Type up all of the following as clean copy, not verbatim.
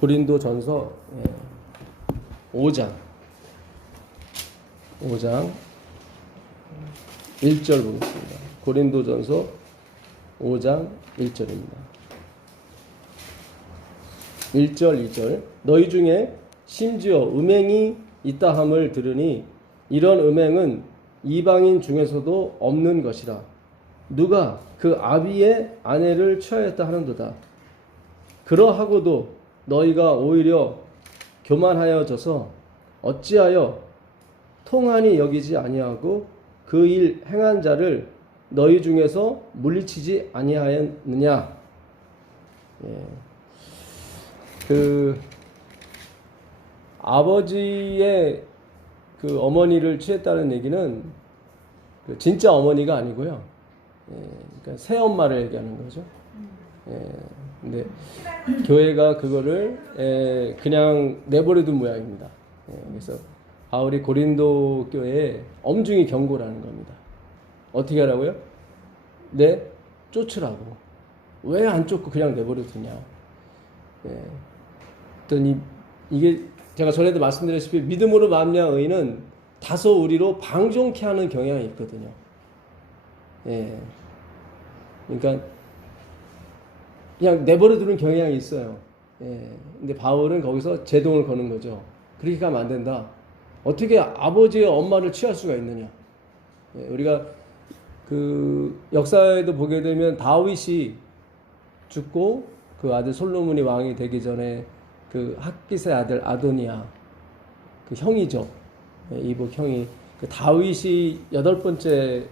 고린도전서 5장 1절 보겠습니다. 고린도전서 5장 1절입니다. 1절 2절 너희 중에 심지어 음행이 있다 함을 들으니 이런 음행은 이방인 중에서도 없는 것이라. 누가 그 아비의 아내를 취하였다 하는도다. 그러하고도 너희가 오히려 교만하여져서 어찌하여 통한이 여기지 아니하고 그 일 행한 자를 너희 중에서 물리치지 아니하였느냐. 그 아버지의 그 어머니를 취했다는 얘기는 그 진짜 어머니가 아니고요. 그러니까 새 엄마를 얘기하는 거죠. 근데 교회가 그거를 그냥 내버려둔 모양입니다. 그래서 바울이 고린도 교회에 엄중히 경고를 하는 겁니다. 어떻게 하라고요? 쫓으라고. 왜 안 쫓고 그냥 내버려두냐. 그랬더니 이게 제가 전에도 말씀드렸다시피 믿음으로 말미암은 의인은 다소 우리로 방종케 하는 경향이 있거든요. 그러니까 그냥 내버려두는 경향이 있어요. 근데 바울은 거기서 제동을 거는 거죠. 그렇게 가면 안 된다. 어떻게 아버지의 엄마를 취할 수가 있느냐. 우리가 그 역사에도 보게 되면 다윗이 죽고 그 아들 솔로몬이 왕이 되기 전에 그 핫깃의 아들 아도니아 그 형이죠. 이복 형이 그 다윗이 8번째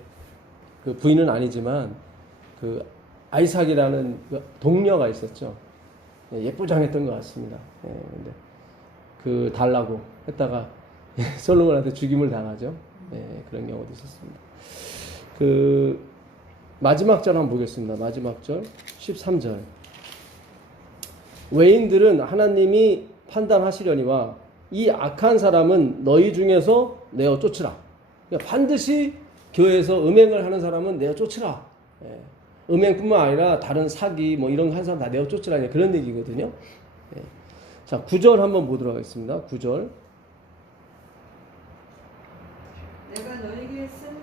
그 부인은 아니지만 그 아이삭이라는 동료가 있었죠. 예쁘장했던 것 같습니다. 근데 그 달라고 했다가 솔로몬한테 죽임을 당하죠. 그런 경우도 있었습니다. 그 마지막 절 한번 보겠습니다. 마지막 절 13절 외인들은 하나님이 판단하시려니와 이 악한 사람은 너희 중에서 내어 쫓으라. 그러니까 반드시 교회에서 음행을 하는 사람은 내어 쫓으라. 음행뿐만 아니라 다른 사기 뭐 이런 거 하는 사람 다 내어 쫓으라 그런 얘기거든요. 자, 9절 한번 보도록 하겠습니다. 9절 내가 너에게 쓴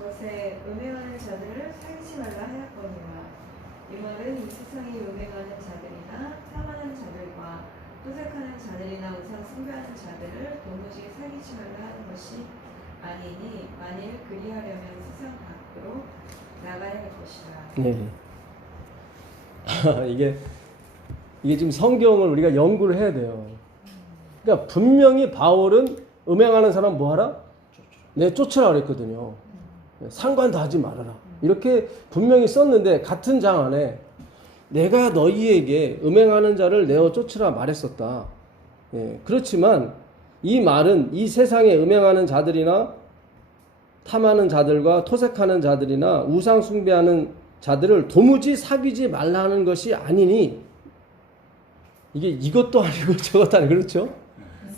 것에 음행하는 자들을 사귀지 말라 하였거니와 이 말은 이 세상에 음행하는 자들이나 탐하는 자들과 토색하는 자들이나 우상 숭배하는 자들을 도무지 사귀지 말라 하는 것이 아니니 만일 그리하려면 세상 밖으로 나가야 할 것이라. 이게 지금 성경을 우리가 연구를 해야 돼요. 그러니까 분명히 바울은 음행하는 사람 뭐하라? 쫓으라 그랬거든요. 상관도 하지 말아라. 이렇게 분명히 썼는데 같은 장 안에 내가 너희에게 음행하는 자를 내어 쫓으라 말했었다. 그렇지만 이 말은 이 세상에 음행하는 자들이나 탐하는 자들과 토색하는 자들이나 우상 숭배하는 자들을 도무지 사귀지 말라는 것이 아니니 이게 이것도 아니고 저것도 아니고 그렇죠?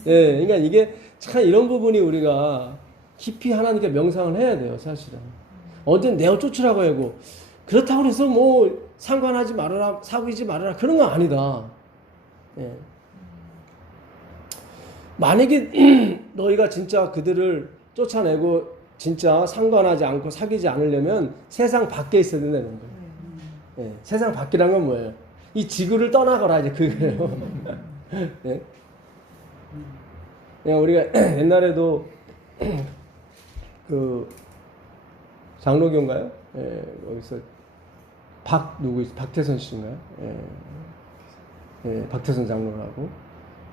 그러니까 이게 참 이런 부분이 우리가 깊이 하나님께 명상을 해야 돼요, 사실은. 언젠 내어 쫓으라고 하고 그렇다고 해서 뭐 상관하지 말아라, 사귀지 말아라 그런 건 아니다. 만약에 너희가 진짜 그들을 쫓아내고 진짜 상관하지 않고 사귀지 않으려면 세상 밖에 있어야 된다는 거예요. 세상 밖이란 건 뭐예요? 이 지구를 떠나거라 이제 그거예요. 그냥 우리가 옛날에도 그 장로교인가요? 여기서 박태선 씨인가요? 박태선 장로라고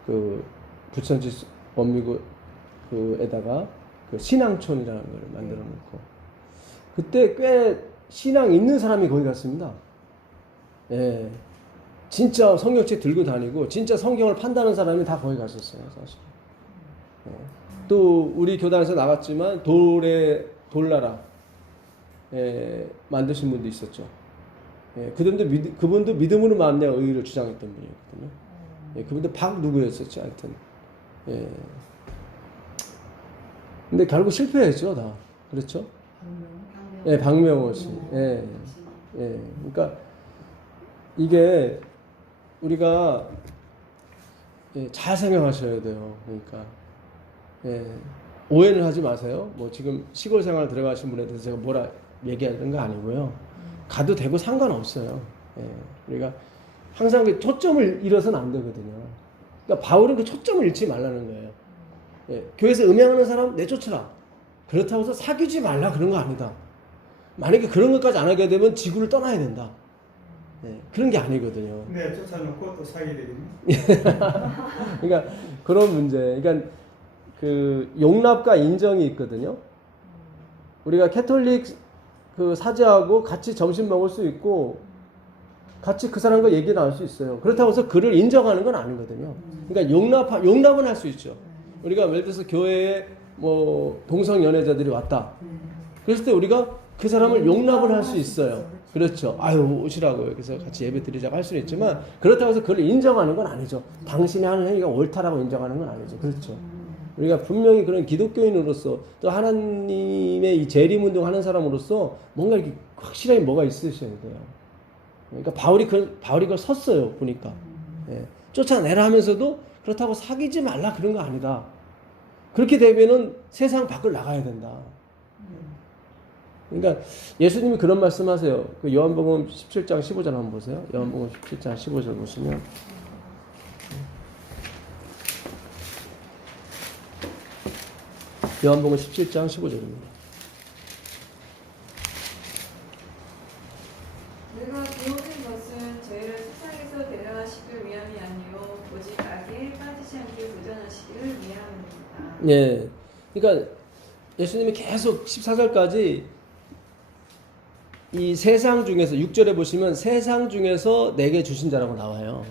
그 부천지 원미구에다가 그 신앙촌이라는 걸 만들어 놓고 그때 꽤 신앙 있는 사람이 거기 갔습니다. 진짜 성경책 들고 다니고 진짜 성경을 판다는 사람이 다 거기 갔었어요, 사실. 또 우리 교단에서 나갔지만 돌나라 만드신 분도 있었죠. 그분도 믿음으로 말미암아 의를 주장했던 분이었거든요. 그분도 박 누구였었지, 하여튼. 근데 결국 실패했죠, 다. 그렇죠? 박명호 씨. 그러니까 이게 우리가 예, 잘 생각하셔야 돼요. 그러니까 예, 오해는 하지 마세요. 뭐 지금 시골 생활 들어가신 분에 대해서 제가 뭐라 얘기하는 거 아니고요. 가도 되고 상관없어요. 예, 그러니까 항상 그 초점을 잃어서는 안 되거든요. 그러니까 바울은 그 초점을 잃지 말라는 거예요. 예, 교회에서 음행하는 사람 내쫓으라. 그렇다고 해서 사귀지 말라 그런 거 아니다. 만약에 그런 것까지 안 하게 되면 지구를 떠나야 된다. 예, 그런 게 아니거든요. 네, 쫓아놓고 또 사게 되겠네. 그러니까 그런 문제. 그러니까 그 용납과 인정이 있거든요. 우리가 캐톨릭 그 사제하고 같이 점심 먹을 수 있고 같이 그 사람과 얘기 나눌 수 있어요. 그렇다고 해서 그를 인정하는 건 아니거든요. 그러니까 용납은 할 수 있죠. 우리가 예를 들어서 교회에 뭐 동성 연애자들이 왔다. 그랬을 때 우리가 그 사람을 용납을 할 수 있어요. 그렇죠. 아유 오시라고요. 그래서 같이 예배 드리자고 할 수는 있지만 그렇다고 해서 그걸 인정하는 건 아니죠. 당신이 하는 행위가 옳다라고 인정하는 건 아니죠. 그렇죠. 우리가 분명히 그런 기독교인으로서 또 하나님의 이 재림운동 하는 사람으로서 뭔가 이렇게 확실하게 뭐가 있으셔야 돼요. 그러니까 바울이 그걸 섰어요. 보니까 예. 쫓아내라 하면서도 그렇다고 사귀지 말라 그런 거 아니다. 그렇게 되면은 세상 밖을 나가야 된다. 그러니까 예수님이 그런 말씀하세요. 그 요한복음 17장 15절 한번 보세요. 요한복음 17장 15절 보시면 요한복음 17장 15절입니다. 내가 비오는 것은 저희를 세상에서 데려가시기 위함이 아니요 오직 악에 빠지지 않게 도전하시기를 위함입니다. 예. 그러니까 예수님이 계속 14절까지 이 세상 중에서 6절에 보시면 세상 중에서 내게 주신 자라고 나와요.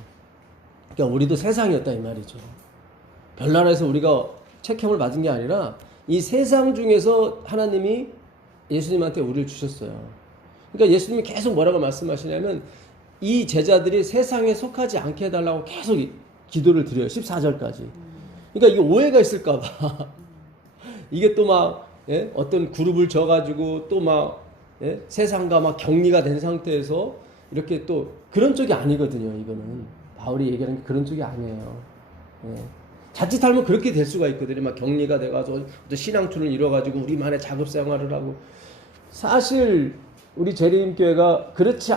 그러니까 우리도 세상이었다 이 말이죠. 별나라에서 우리가 책형을 맞은 게 아니라 이 세상 중에서 하나님이 예수님한테 우리를 주셨어요. 그러니까 예수님이 계속 뭐라고 말씀하시냐면 이 제자들이 세상에 속하지 않게 해달라고 계속 기도를 드려요. 14절까지. 그러니까 이게 오해가 있을까 봐. 이게 또 막 어떤 그룹을 져가지고 또 막 세상과 막 격리가 된 상태에서 이렇게 또 그런 쪽이 아니거든요. 이거는 바울이 얘기하는 게 그런 쪽이 아니에요. 예. 자칫하면 그렇게 될 수가 있거든요. 막 격리가 돼가지고 신앙투를 이뤄가지고 우리만의 작업 생활을 하고 사실 우리 재림교회가 그렇지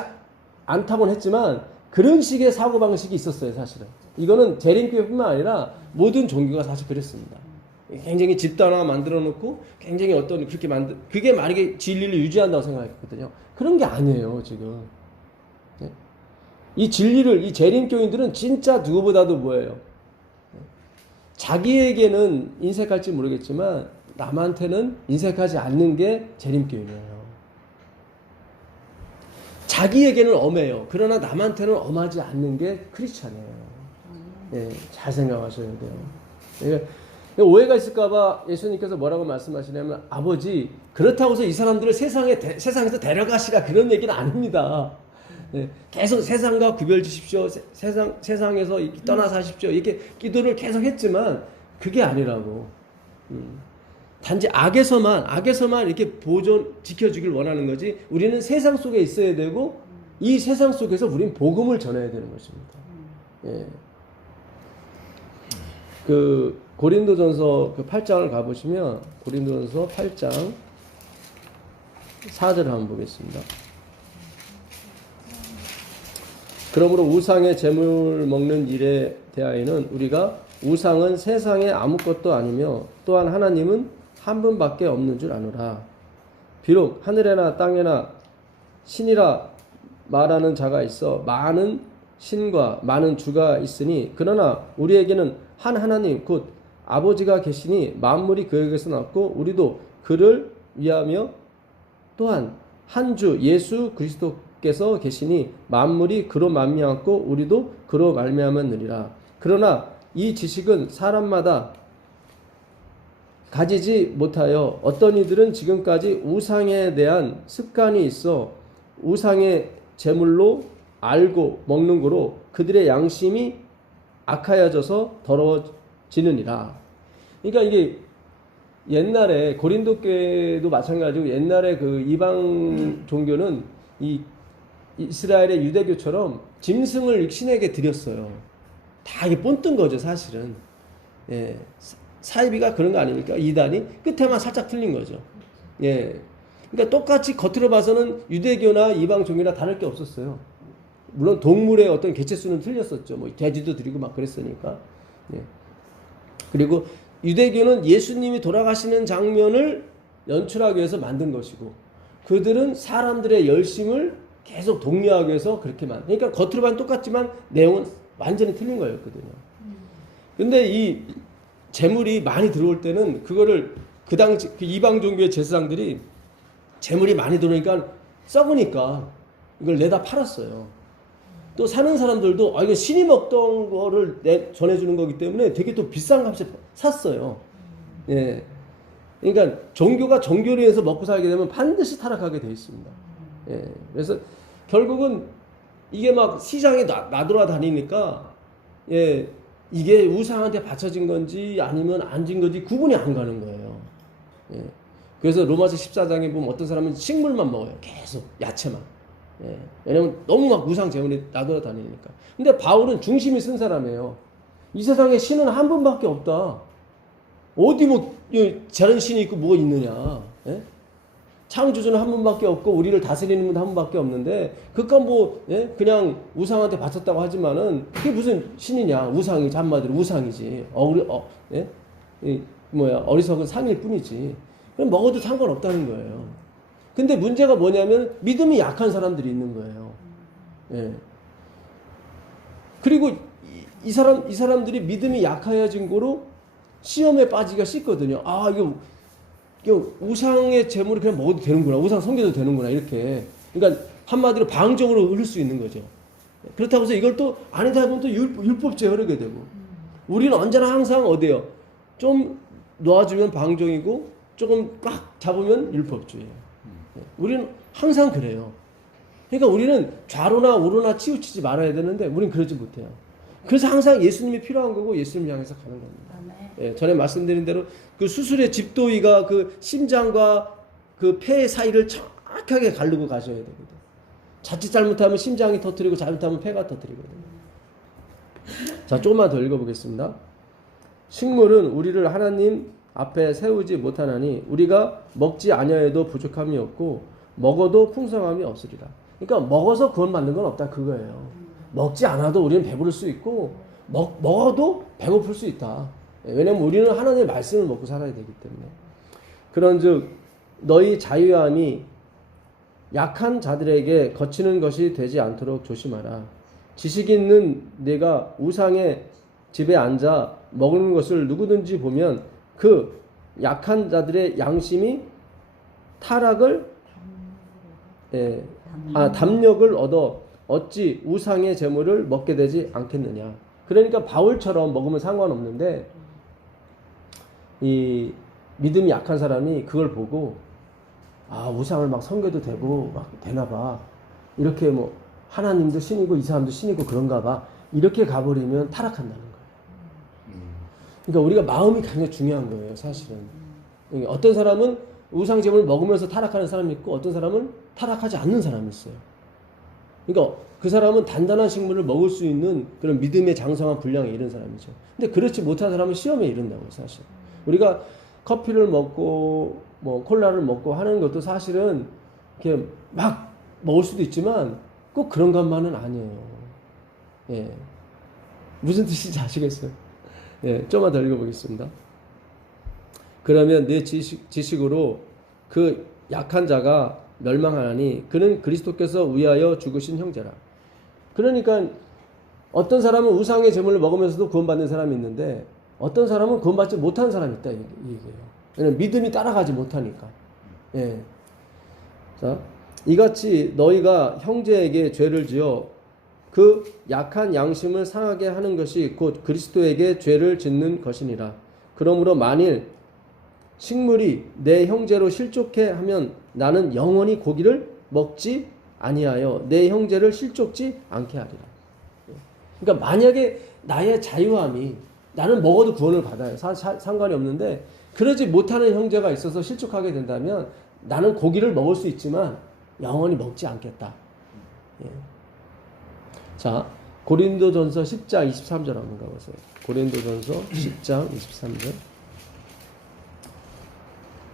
않다고는 했지만 그런 식의 사고방식이 있었어요. 사실은 이거는 재림교회뿐만 아니라 모든 종교가 사실 그랬습니다. 굉장히 집단 하나 만들어 놓고 굉장히 어떤 그렇게 그게 만약에 진리를 유지한다고 생각했거든요. 그런 게 아니에요. 지금 이 진리를 이 재림교인들은 진짜 누구보다도 뭐예요? 자기에게는 인색할지 모르겠지만 남한테는 인색하지 않는 게 재림교인이에요. 자기에게는 엄해요. 그러나 남한테는 엄하지 않는 게 크리스찬이에요. 예, 잘 생각하셔야 돼요. 그러니까 오해가 있을까봐 예수님께서 뭐라고 말씀하시냐면 아버지 그렇다고 해서 이 사람들을 세상에서 데려가시라 그런 얘기는 아닙니다. 네, 계속 세상과 구별 주십시오. 세상에서 떠나서 하십시오. 이렇게 기도를 계속 했지만 그게 아니라고. 단지 악에서만 이렇게 지켜주길 원하는 거지. 우리는 세상 속에 있어야 되고 이 세상 속에서 우리는 복음을 전해야 되는 것입니다. 예. 그 고린도전서 그 8장을 가보시면 고린도전서 8장 4절을 한번 보겠습니다. 그러므로 우상의 재물 먹는 일에 대하여는 우리가 우상은 세상에 아무것도 아니며 또한 하나님은 한 분밖에 없는 줄 아노라. 비록 하늘에나 땅에나 신이라 말하는 자가 있어 많은 신과 많은 주가 있으니 그러나 우리에게는 한 하나님 곧 아버지가 계시니 만물이 그에게서 났고 우리도 그를 위하며 또한 한 주 예수 그리스도께서 계시니 만물이 그로 말미암고 우리도 그로 말미암았느니라. 그러나 이 지식은 사람마다 가지지 못하여 어떤 이들은 지금까지 우상에 대한 습관이 있어 우상의 제물로 알고 먹는 거로 그들의 양심이 악하여져서 더러워지느니라. 그러니까 이게 옛날에 고린도 교회도 마찬가지고 옛날에 그 이방 종교는 이 이스라엘의 유대교처럼 짐승을 신에게 드렸어요. 다 이게 본뜬 거죠, 사실은. 예. 사이비가 그런 거 아닙니까? 이단이 끝에만 살짝 틀린 거죠. 예. 그러니까 똑같이 겉으로 봐서는 유대교나 이방 종교나 다를 게 없었어요. 물론 동물의 어떤 개체 수는 틀렸었죠. 뭐 돼지도 드리고 막 그랬으니까. 예. 그리고 유대교는 예수님이 돌아가시는 장면을 연출하기 위해서 만든 것이고, 그들은 사람들의 열심을 계속 독려하기 위해서 그렇게 그러니까 겉으로 봐는 똑같지만 내용은 완전히 틀린 거였거든요. 근데 이 재물이 많이 들어올 때는 그거를 그 당시 그 이방 종교의 제사장들이 재물이 많이 들어오니까 썩으니까 이걸 내다 팔았어요. 또 사는 사람들도 이거 신이 먹던 거를 전해주는 거기 때문에 되게 또 비싼 값에 샀어요. 예. 그러니까 종교가 종교로 해서 먹고 살게 되면 반드시 타락하게 돼 있습니다. 예. 그래서 결국은 이게 막 시장에 나돌아다니니까, 예, 이게 우상한테 바쳐진 건지 아니면 안 진 건지 구분이 안 가는 거예요. 예. 그래서 로마서 14장에 보면 어떤 사람은 식물만 먹어요. 계속 야채만. 예. 왜냐면 너무 막 우상 재물이 나돌아다니니까. 근데 바울은 중심이 쓴 사람이에요. 이 세상에 신은 한 분밖에 없다. 어디 뭐 다른 신이 있고 뭐가 있느냐. 예? 창조주는 한 분밖에 없고 우리를 다스리는 분 한 분밖에 없는데 그깟 뭐, 예? 그냥 우상한테 바쳤다고 하지만은 그게 무슨 신이냐. 우상이지. 한마디로 우상이지. 예? 어리석은 상일 뿐이지. 그럼 먹어도 상관없다는 거예요. 근데 문제가 뭐냐면 믿음이 약한 사람들이 있는 거예요. 예. 그리고 이 사람들이 믿음이 약해진 거로 시험에 빠지기가 쉽거든요. 아, 이거 우상의 재물을 그냥 먹어도 되는구나. 우상 섬겨도 되는구나. 이렇게. 그러니까 한마디로 방종으로 흐를 수 있는 거죠. 그렇다고 해서 이걸 또 아니다 하면 또 율법죄에 흐르게 되고. 우리는 언제나 항상 어디요? 좀 놓아주면 방종이고 조금 꽉 잡으면 율법주의예요. 우리는 항상 그래요. 그러니까 우리는 좌로나 우로나 치우치지 말아야 되는데 우리는 그러지 못해요. 그래서 항상 예수님이 필요한 거고 예수님 향해서 가는 겁니다. 예, 전에 말씀드린 대로 그 수술의 집도의가 그 심장과 그 폐 사이를 정확하게 가르고 가셔야 되거든요. 자칫 잘못하면 심장이 터뜨리고 잘못하면 폐가 터뜨리거든요. 자, 조금만 더 읽어보겠습니다. 식물은 우리를 하나님 앞에 세우지 못하나니 우리가 먹지 아니하여도 부족함이 없고 먹어도 풍성함이 없으리라. 그러니까 먹어서 구원 받는 건 없다 그거예요. 먹지 않아도 우리는 배부를 수 있고 먹어도 배고플 수 있다. 왜냐면 우리는 하나님의 말씀을 먹고 살아야 되기 때문에. 그런즉 너희 자유함이 약한 자들에게 거치는 것이 되지 않도록 조심하라. 지식 있는 네가 우상의 집에 앉아 먹는 것을 누구든지 보면 그 약한 자들의 양심이 담력을 얻어 어찌 우상의 재물을 먹게 되지 않겠느냐. 그러니까 바울처럼 먹으면 상관없는데 이 믿음이 약한 사람이 그걸 보고 우상을 막 섬겨도 되고 막 되나 봐. 이렇게 뭐 하나님도 신이고 이 사람도 신이고 그런가 봐. 이렇게 가버리면 타락한다는 거예요. 그러니까 우리가 마음이 굉장히 중요한 거예요, 사실은. 그러니까 어떤 사람은 우상 재물을 먹으면서 타락하는 사람이 있고 어떤 사람은 타락하지 않는 사람이 있어요. 그러니까 그 사람은 단단한 식물을 먹을 수 있는 그런 믿음의 장성한 분량에 이른 사람이죠. 근데 그렇지 못한 사람은 시험에 이른다고요, 사실. 우리가 커피를 먹고 뭐 콜라를 먹고 하는 것도 사실은 이렇게 막 먹을 수도 있지만 꼭 그런 것만은 아니에요. 예. 무슨 뜻인지 아시겠어요? 예, 좀만 더 읽어보겠습니다. 그러면 내 지식으로 그 약한 자가 멸망하나니 그는 그리스도께서 위하여 죽으신 형제라. 그러니까 어떤 사람은 우상의 제물을 먹으면서도 구원받는 사람이 있는데 어떤 사람은 구원받지 못한 사람이 있다 이 얘기예요. 왜냐면 믿음이 따라가지 못하니까. 예. 자, 이같이 너희가 형제에게 죄를 지어 그 약한 양심을 상하게 하는 것이 곧 그리스도에게 죄를 짓는 것이니라. 그러므로 만일 식물이 내 형제로 실족해 하면 나는 영원히 고기를 먹지 아니하여 내 형제를 실족지 않게 하리라. 그러니까 만약에 나의 자유함이 나는 먹어도 구원을 받아요. 상관이 없는데 그러지 못하는 형제가 있어서 실족하게 된다면 나는 고기를 먹을 수 있지만 영원히 먹지 않겠다. 예. 자, 고린도전서 10장 23절 한번 가보세요. 고린도전서 10장 23절.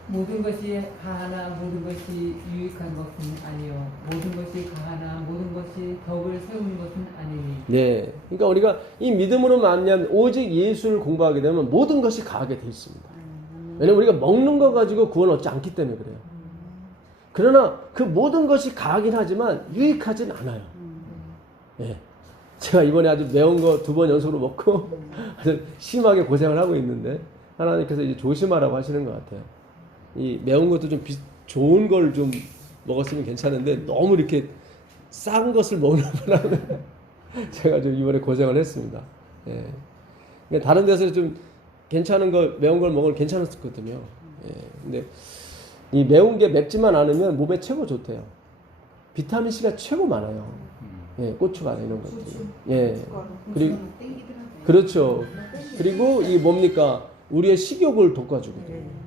모든 것이 가하나 모든 것이 유익한 것은 아니요 모든 것이 가하나 모든 것이 덕을 세우는 것은 아니니. 네, 그러니까 우리가 이 믿음으로 말미암아 오직 예수를 공부하게 되면 모든 것이 가하게 돼 있습니다. 왜냐면 우리가 먹는 거 가지고 구원 얻지 않기 때문에 그래요. 그러나 그 모든 것이 가하긴 하지만 유익하진 않아요. 네. 제가 이번에 아주 매운 거 2번 연속으로 먹고 아주 심하게 고생을 하고 있는데 하나님께서 이제 조심하라고 하시는 것 같아요. 이 매운 것도 좀 좋은 걸 좀 먹었으면 괜찮은데 너무 이렇게 싼 것을 먹는 바람에 제가 좀 이번에 고생을 했습니다. 예. 그러니까 다른 데서 좀 괜찮은 거 매운 걸 먹으면 괜찮았었거든요. 예. 근데 이 매운 게 맵지만 않으면 몸에 최고 좋대요. 비타민 C가 최고 많아요. 예, 고추가 이런 것들. 예. 그리고 그렇죠. 그리고 이 뭡니까? 우리의 식욕을 돋궈주거든요.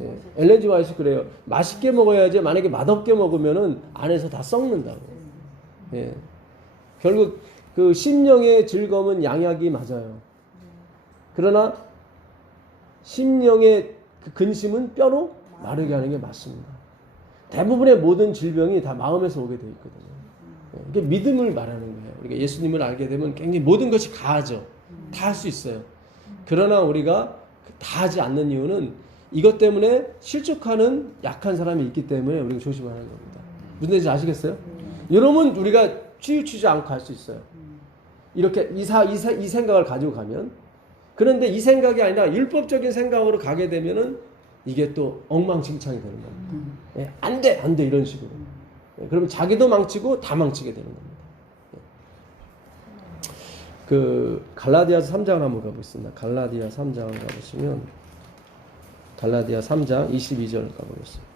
예. 엘렌 G 화이트 그래요. 맛있게 먹어야지 만약에 맛없게 먹으면은 안에서 다 썩는다고. 예. 결국 그 심령의 즐거움은 양약이 맞아요. 그러나 심령의 그 근심은 뼈로 마르게 하는 게 맞습니다. 대부분의 모든 질병이 다 마음에서 오게 되어 있거든요. 예. 이게 믿음을 말하는 거예요. 우리가 예수님을 알게 되면 굉장히 모든 것이 가하죠. 다 할 수 있어요. 그러나 우리가 다 하지 않는 이유는 이것 때문에 실족하는 약한 사람이 있기 때문에 우리가 조심하는 겁니다. 무슨 뜻인지 아시겠어요? 여러분 우리가 치우치지 않고 할 수 있어요. 이렇게 이 생각을 가지고 가면. 그런데 이 생각이 아니라 율법적인 생각으로 가게 되면은 이게 또 엉망진창이 되는 겁니다. 예, 안 돼 이런 식으로. 예, 그러면 자기도 망치고 다 망치게 되는 겁니다. 예. 그 갈라디아서 3장을 한번 가보겠습니다. 갈라디아 3장을 가보시면 갈라디아 3장 22절 가보겠습니다.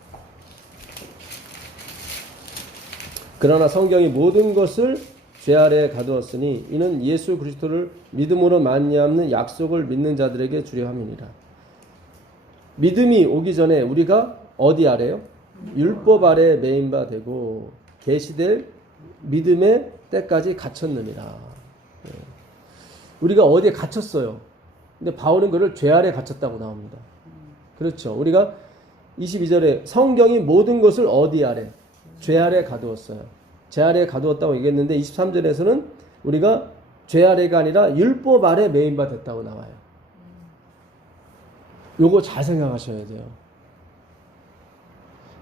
그러나 성경이 모든 것을 죄 아래에 가두었으니 이는 예수 그리스도를 믿음으로 말미암는 약속을 믿는 자들에게 주려 함이니라. 믿음이 오기 전에 우리가 어디 아래요? 율법 아래에 매인 바 되고 계시될 믿음의 때까지 갇혔느니라. 우리가 어디에 갇혔어요. 근데 바울은 그를 죄 아래에 갇혔다고 나옵니다. 그렇죠. 우리가 22절에 성경이 모든 것을 어디 아래? 죄 아래 가두었어요. 죄 아래 가두었다고 얘기했는데 23절에서는 우리가 죄 아래가 아니라 율법 아래 매인 바 됐다고 나와요. 요거 잘 생각하셔야 돼요.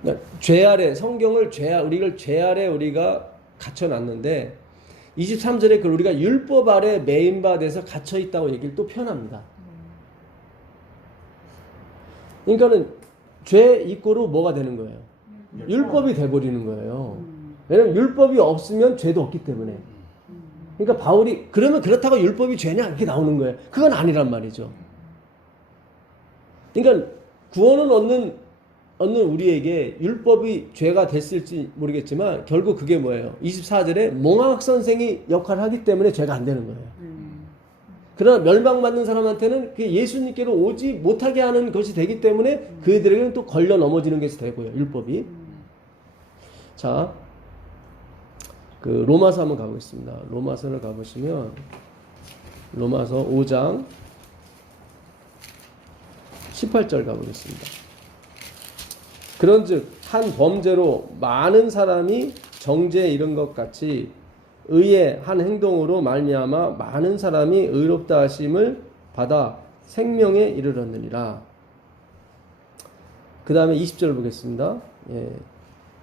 그러니까 죄 아래, 성경을 우리를 죄 아래 우리가 갇혀놨는데 23절에 그걸 우리가 율법 아래 매인 바 돼서 갇혀 있다고 얘기를 또 표현합니다. 그러니까는 죄 이꼬로 뭐가 되는 거예요? 율법이 돼버리는 거예요. 왜냐면 율법이 없으면 죄도 없기 때문에. 그러니까 바울이 그러면 그렇다고 율법이 죄냐 이렇게 나오는 거예요. 그건 아니란 말이죠. 그러니까 구원을 얻는 우리에게 율법이 죄가 됐을지 모르겠지만 결국 그게 뭐예요? 24절에 몽학 선생이 역할을 하기 때문에 죄가 안 되는 거예요. 그러나 멸망받는 사람한테는 예수님께로 오지 못하게 하는 것이 되기 때문에 그들에게는 또 걸려 넘어지는 것이 되고요. 율법이. 자, 그 로마서 한번 가보겠습니다. 로마서를 가보시면 로마서 5장 18절 가보겠습니다. 그런즉 한 범죄로 많은 사람이 정죄에 이른 것 같이 의의 한 행동으로 말미암아 많은 사람이 의롭다 하심을 받아 생명에 이르렀느니라. 그 다음에 20절 보겠습니다. 예.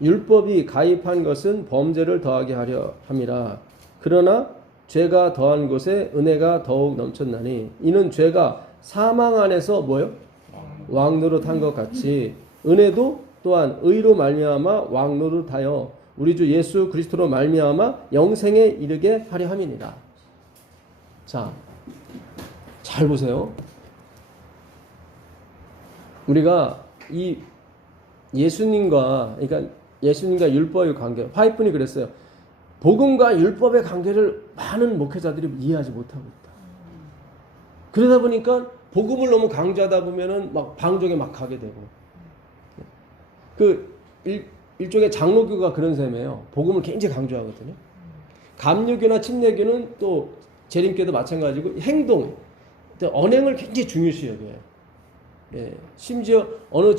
율법이 가입한 것은 범죄를 더하게 하려 함이라. 그러나 죄가 더한 곳에 은혜가 더욱 넘쳤나니 이는 죄가 사망 안에서 뭐요? 왕노릇한 것 같이 은혜도 또한 의로 말미암아 왕노릇하여 우리 주 예수 그리스도로 말미암아 영생에 이르게 하려 함이니라. 자, 잘 보세요. 우리가 이 예수님과 율법의 관계, 화이트분이 그랬어요. 복음과 율법의 관계를 많은 목회자들이 이해하지 못하고 있다. 그러다 보니까 복음을 너무 강조하다 보면은 막 방종에 막 가게 되고. 일종의 장로교가 그런 셈이에요. 복음을 굉장히 강조하거든요. 감리교나 침례교는 또 재림교도 마찬가지고 행동, 언행을 굉장히 중요시 여겨요. 예, 심지어 어느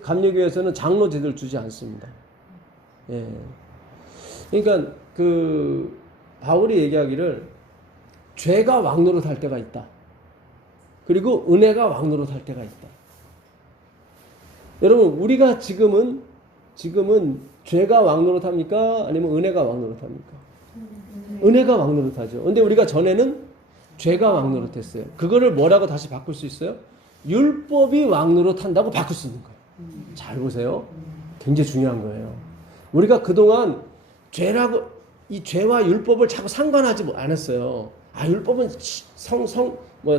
감리교에서는 장로 제도를 주지 않습니다. 예, 그러니까 그 바울이 얘기하기를 죄가 왕노릇할 때가 있다. 그리고 은혜가 왕노릇할 때가 있다. 여러분, 우리가 지금은 죄가 왕노릇합니까? 아니면 은혜가 왕노릇합니까? 은혜가 왕노릇하죠. 근데 우리가 전에는 죄가 왕노릇했어요. 그거를 뭐라고 다시 바꿀 수 있어요? 율법이 왕노릇한다고 바꿀 수 있는 거예요. 잘 보세요. 굉장히 중요한 거예요. 우리가 그동안 이 죄와 율법을 자꾸 상관하지 않았어요. 율법은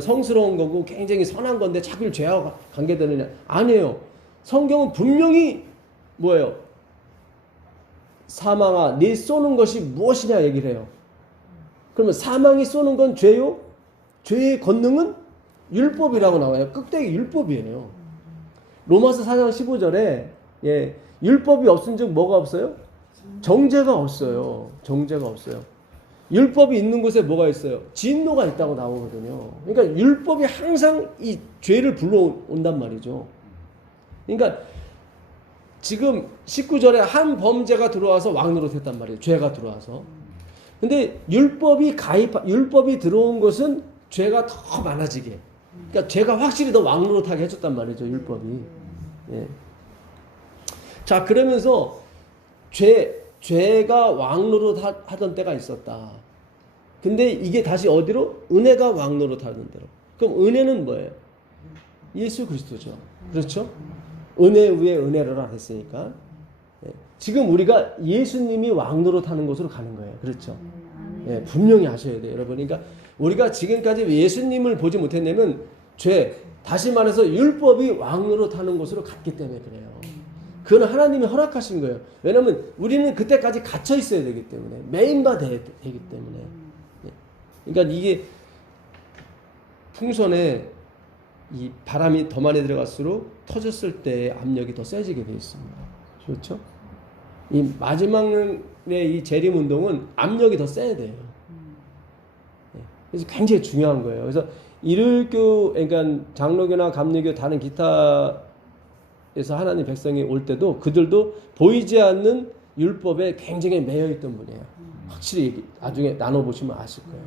성스러운 거고 굉장히 선한 건데 자꾸 죄와 관계되느냐? 아니에요. 성경은 분명히 뭐예요? 사망아, 네 쏘는 것이 무엇이냐 얘기를 해요. 그러면 사망이 쏘는 건 죄요? 죄의 권능은 율법이라고 나와요. 끝대기 율법이에요. 로마서 4장 15절에 율법이 없은즉 뭐가 없어요? 정죄가 없어요. 정죄가 없어요. 율법이 있는 곳에 뭐가 있어요? 진노가 있다고 나오거든요. 그러니까 율법이 항상 이 죄를 불러온단 말이죠. 그러니까 지금 19절에 한 범죄가 들어와서 왕노릇했단 말이에요. 죄가 들어와서. 근데 율법이 들어온 것은 죄가 더 많아지게. 그러니까 죄가 확실히 더 왕노릇하게 해줬단 말이죠. 율법이. 예. 자, 그러면서 죄가 왕노릇하던 때가 있었다. 근데 이게 다시 어디로? 은혜가 왕노릇하는 대로. 그럼 은혜는 뭐예요? 예수 그리스도죠. 그렇죠? 은혜 위에 은혜를 했으니까. 예. 지금 우리가 예수님이 왕노릇하는 곳으로 가는 거예요. 그렇죠? 예, 분명히 아셔야 돼요, 여러분. 그러니까 우리가 지금까지 예수님을 보지 못했냐면 다시 말해서 율법이 왕노릇하는 곳으로 갔기 때문에 그래요. 그건 하나님이 허락하신 거예요. 왜냐하면 우리는 그때까지 갇혀 있어야 되기 때문에, 매인받아야 되기 때문에. 예. 그러니까 이게 풍선에 이 바람이 더 많이 들어갈수록 터졌을 때 압력이 더 세지게 되어 있습니다. 그렇죠? 이 마지막에 이 재림 운동은 압력이 더 세야 돼요. 그래서 굉장히 중요한 거예요. 그래서 일일교, 그러니까 장로교나 감리교 다른 기타에서 하나님 백성이 올 때도 그들도 보이지 않는 율법에 굉장히 매여 있던 분이에요. 확실히 나중에 나눠보시면 아실 거예요.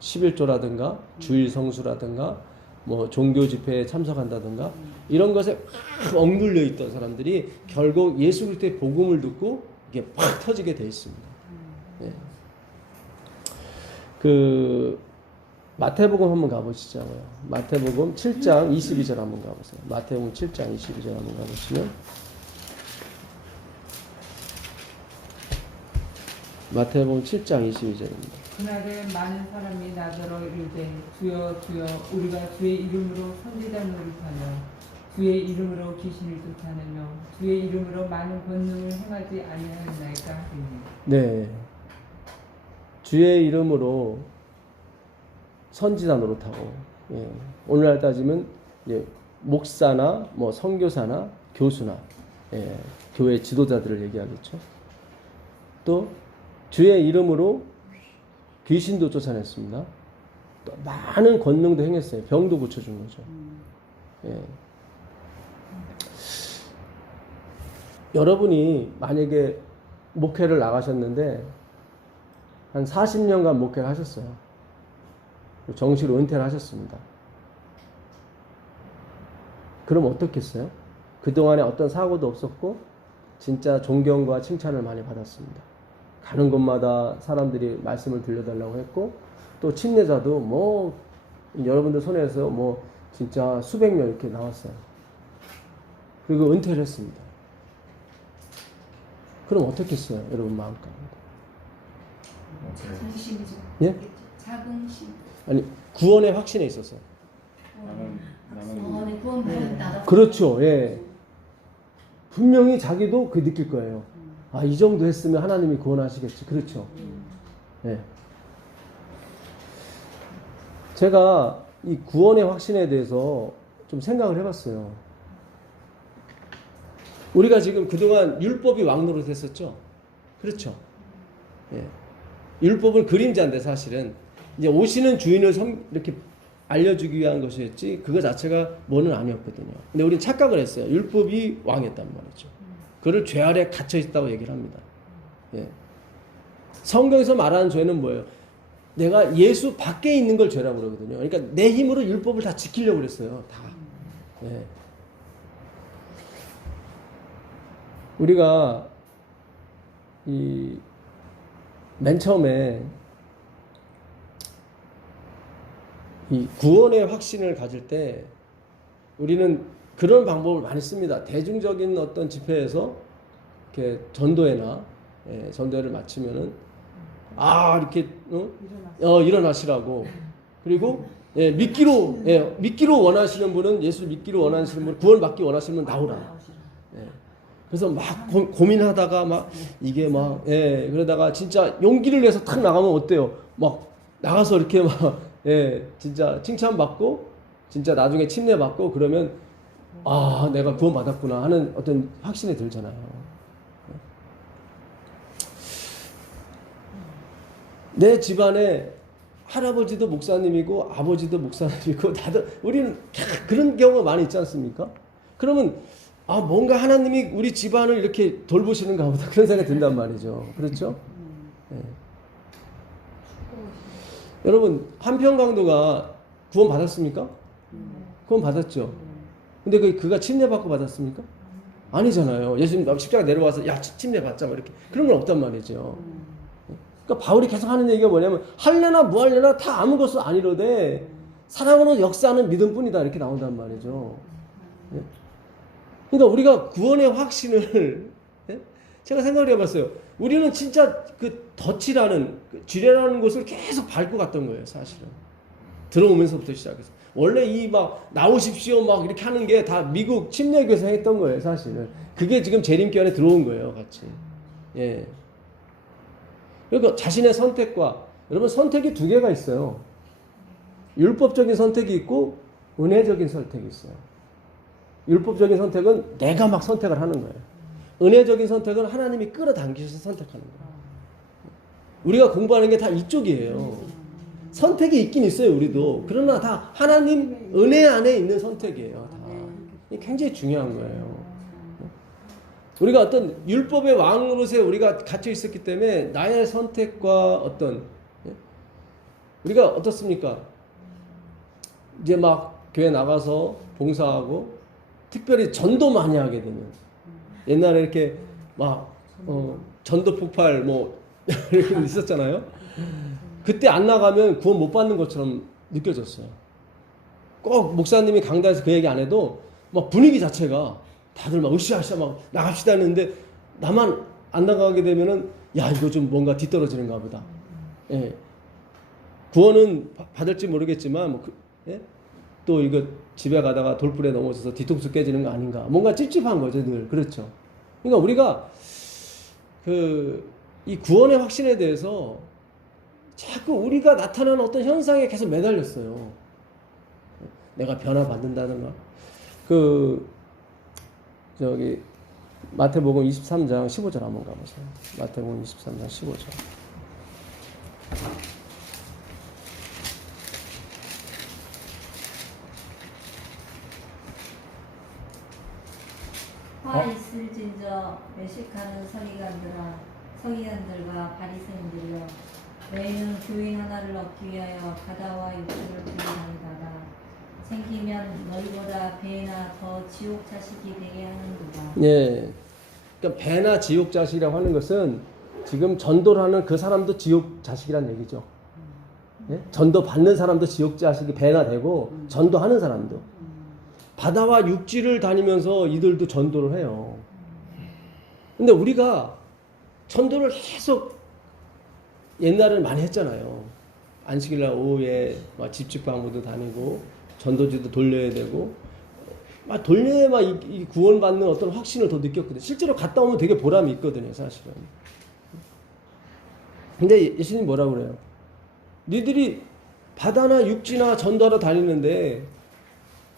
11조라든가 주일 성수라든가 뭐 종교 집회에 참석한다든가 이런 것에 막 억눌려 있던 사람들이 결국 예수 그리스도의 복음을 듣고 이게 팍 터지게 돼 있습니다. 예. 마태복음 한번 가보시죠. 마태복음 7장 22절 한번 가보세요. 마태복음 7장 22절 한번 가보시면 마태복음 7장 22절입니다. 그날에 많은 사람이 나더러 이르되 주여 주여 우리가 주의 이름으로 선지자 노릇하며 주의 이름으로 귀신을 쫓아내며 주의 이름으로 많은 권능을 행하지 아니하였나이까 하시니. 네, 주의 이름으로 선지자 노릇하고, 예. 오늘날 따지면 목사나 뭐 선교사나 교수나, 예. 교회 지도자들을 얘기하겠죠. 또 주의 이름으로 귀신도 쫓아냈습니다. 또 많은 권능도 행했어요. 병도 고쳐준 거죠. 예. 여러분이 만약에 목회를 나가셨는데 한 40년간 목회를 하셨어요. 정시로 은퇴를 하셨습니다. 그럼 어떻겠어요? 그동안에 어떤 사고도 없었고 진짜 존경과 칭찬을 많이 받았습니다. 가는 곳마다 사람들이 말씀을 들려달라고 했고 또 침례자도 뭐 여러분들 손에서 뭐 진짜 수백 명 이렇게 나왔어요. 그리고 은퇴를 했습니다. 그럼 어떻겠어요? 여러분 마음 가운데. 자긍심이죠. 예? 자긍심. 아니 구원의 확신에 있었어요. 내 구원 받았다. 그렇죠. 예. 분명히 자기도 그 느낄 거예요. 이 정도 했으면 하나님이 구원하시겠지. 그렇죠. 예. 제가 이 구원의 확신에 대해서 좀 생각을 해봤어요. 우리가 지금 그동안 율법이 왕노릇 했었죠. 그렇죠. 예. 율법은 그림자인데 사실은 이제 오시는 주인을 이렇게 알려주기 위한 것이었지 그거 자체가 뭐는 아니었거든요. 근데 우리는 착각을 했어요. 율법이 왕이었단 말이죠. 그를 죄 아래 갇혀 있다고 얘기를 합니다. 예. 성경에서 말하는 죄는 뭐예요? 내가 예수 밖에 있는 걸 죄라고 그러거든요. 그러니까 내 힘으로 율법을 다 지키려고 그랬어요. 다. 예. 우리가 맨 처음에 이 구원의 확신을 가질 때 우리는 그런 방법을 많이 씁니다. 대중적인 어떤 집회에서 이렇게 전도회나 전도회를 마치면은 이렇게 일어나시라고 그리고 믿기로 원하시는 분은 예수를 믿기로 원하시는 분 구원받기 원하시는 분 나오라. 그래서 막 고민하다가 막 이게 막 그러다가 진짜 용기를 내서 탁 나가면 어때요? 막 나가서 이렇게 막 진짜 칭찬받고 진짜 나중에 침례받고 그러면 내가 구원받았구나 하는 어떤 확신이 들잖아요. 내 집안에 할아버지도 목사님이고 아버지도 목사님이고 다들 우리는 그런 경우가 많이 있지 않습니까? 그러면 뭔가 하나님이 우리 집안을 이렇게 돌보시는가 보다 그런 생각이 든단 말이죠. 그렇죠? 여러분 한평강도가 구원 받았습니까? 구원 받았죠. 근데 그가 침례받고 받았습니까? 아니잖아요. 예수님 십자가 내려와서 침례 받자 이렇게 그런 건 없단 말이죠. 그러니까 바울이 계속 하는 얘기가 뭐냐면 할래나 무할래나 다 아무것도 아니로되 사랑으로 역사하는 믿음뿐이다 이렇게 나온단 말이죠. 그러니까 우리가 구원의 확신을 제가 생각을 해봤어요. 우리는 진짜 그 덫이라는 지뢰라는 것을 계속 밟고 갔던 거예요, 사실은. 들어오면서부터 시작해서. 원래 막 나오십시오 막 이렇게 하는 게 다 미국 침례교에서 했던 거예요, 사실은. 그게 지금 재림교 안에 들어온 거예요, 같이. 예. 그러니까 자신의 선택과 여러분 선택이 두 개가 있어요. 율법적인 선택이 있고 은혜적인 선택이 있어요. 율법적인 선택은 내가 막 선택을 하는 거예요. 은혜적인 선택은 하나님이 끌어당기셔서 선택하는 거예요. 우리가 공부하는 게 다 이쪽이에요. 선택이 있긴 있어요, 우리도. 그러나 다 하나님 은혜 안에 있는 선택이에요. 다. 이게 굉장히 중요한 거예요. 우리가 어떤 율법의 왕으로서 우리가 갇혀 있었기 때문에 나의 선택과 우리가 어떻습니까? 이제 막 교회 나가서 봉사하고 특별히 전도 많이 하게 되면 옛날에 이렇게 막 전도 폭발 이렇게 있었잖아요. 그때 안 나가면 구원 못 받는 것처럼 느껴졌어요. 꼭 목사님이 강단에서 그 얘기 안 해도 막 분위기 자체가 다들 막 으쌰으쌰 막 나갑시다 했는데 나만 안 나가게 되면은 이거 좀 뭔가 뒤떨어지는가 보다. 예. 구원은 받을지 모르겠지만 또 이거 집에 가다가 돌불에 넘어져서 뒤통수 깨지는 거 아닌가. 뭔가 찝찝한 거죠, 늘. 그렇죠. 그러니까 우리가 이 구원의 확신에 대해서 자꾸 우리가 나타나는 어떤 현상에 계속 매달렸어요. 내가 변화받는다든가. 마태복음 23장 15절 한번 가보세요. 마태복음 23장 15절. 화 있을진저 외식하는 서기관들과 바리새인들이여 너희는 교인 하나를 얻기 위하여 바다와 육지를 두루다니다가 생기면 너희보다 배나 더 지옥 자식이 되게 하는도다. 예. 그러니까 배나 지옥 자식이라고 하는 것은 지금 전도를 하는 그 사람도 지옥 자식이란 얘기죠. 예? 전도 받는 사람도 지옥 자식이 배나 되고 전도하는 사람도. 바다와 육지를 다니면서 이들도 전도를 해요. 근데 우리가 전도를 계속 옛날에는 많이 했잖아요. 안식일날 오후에 막 집집방문도 다니고 전도지도 돌려야 되고 막 돌려야 막 이 구원받는 어떤 확신을 더 느꼈거든요. 실제로 갔다 오면 되게 보람이 있거든요, 사실은. 근데 예수님 뭐라고 그래요? 니들이 바다나 육지나 전도하러 다니는데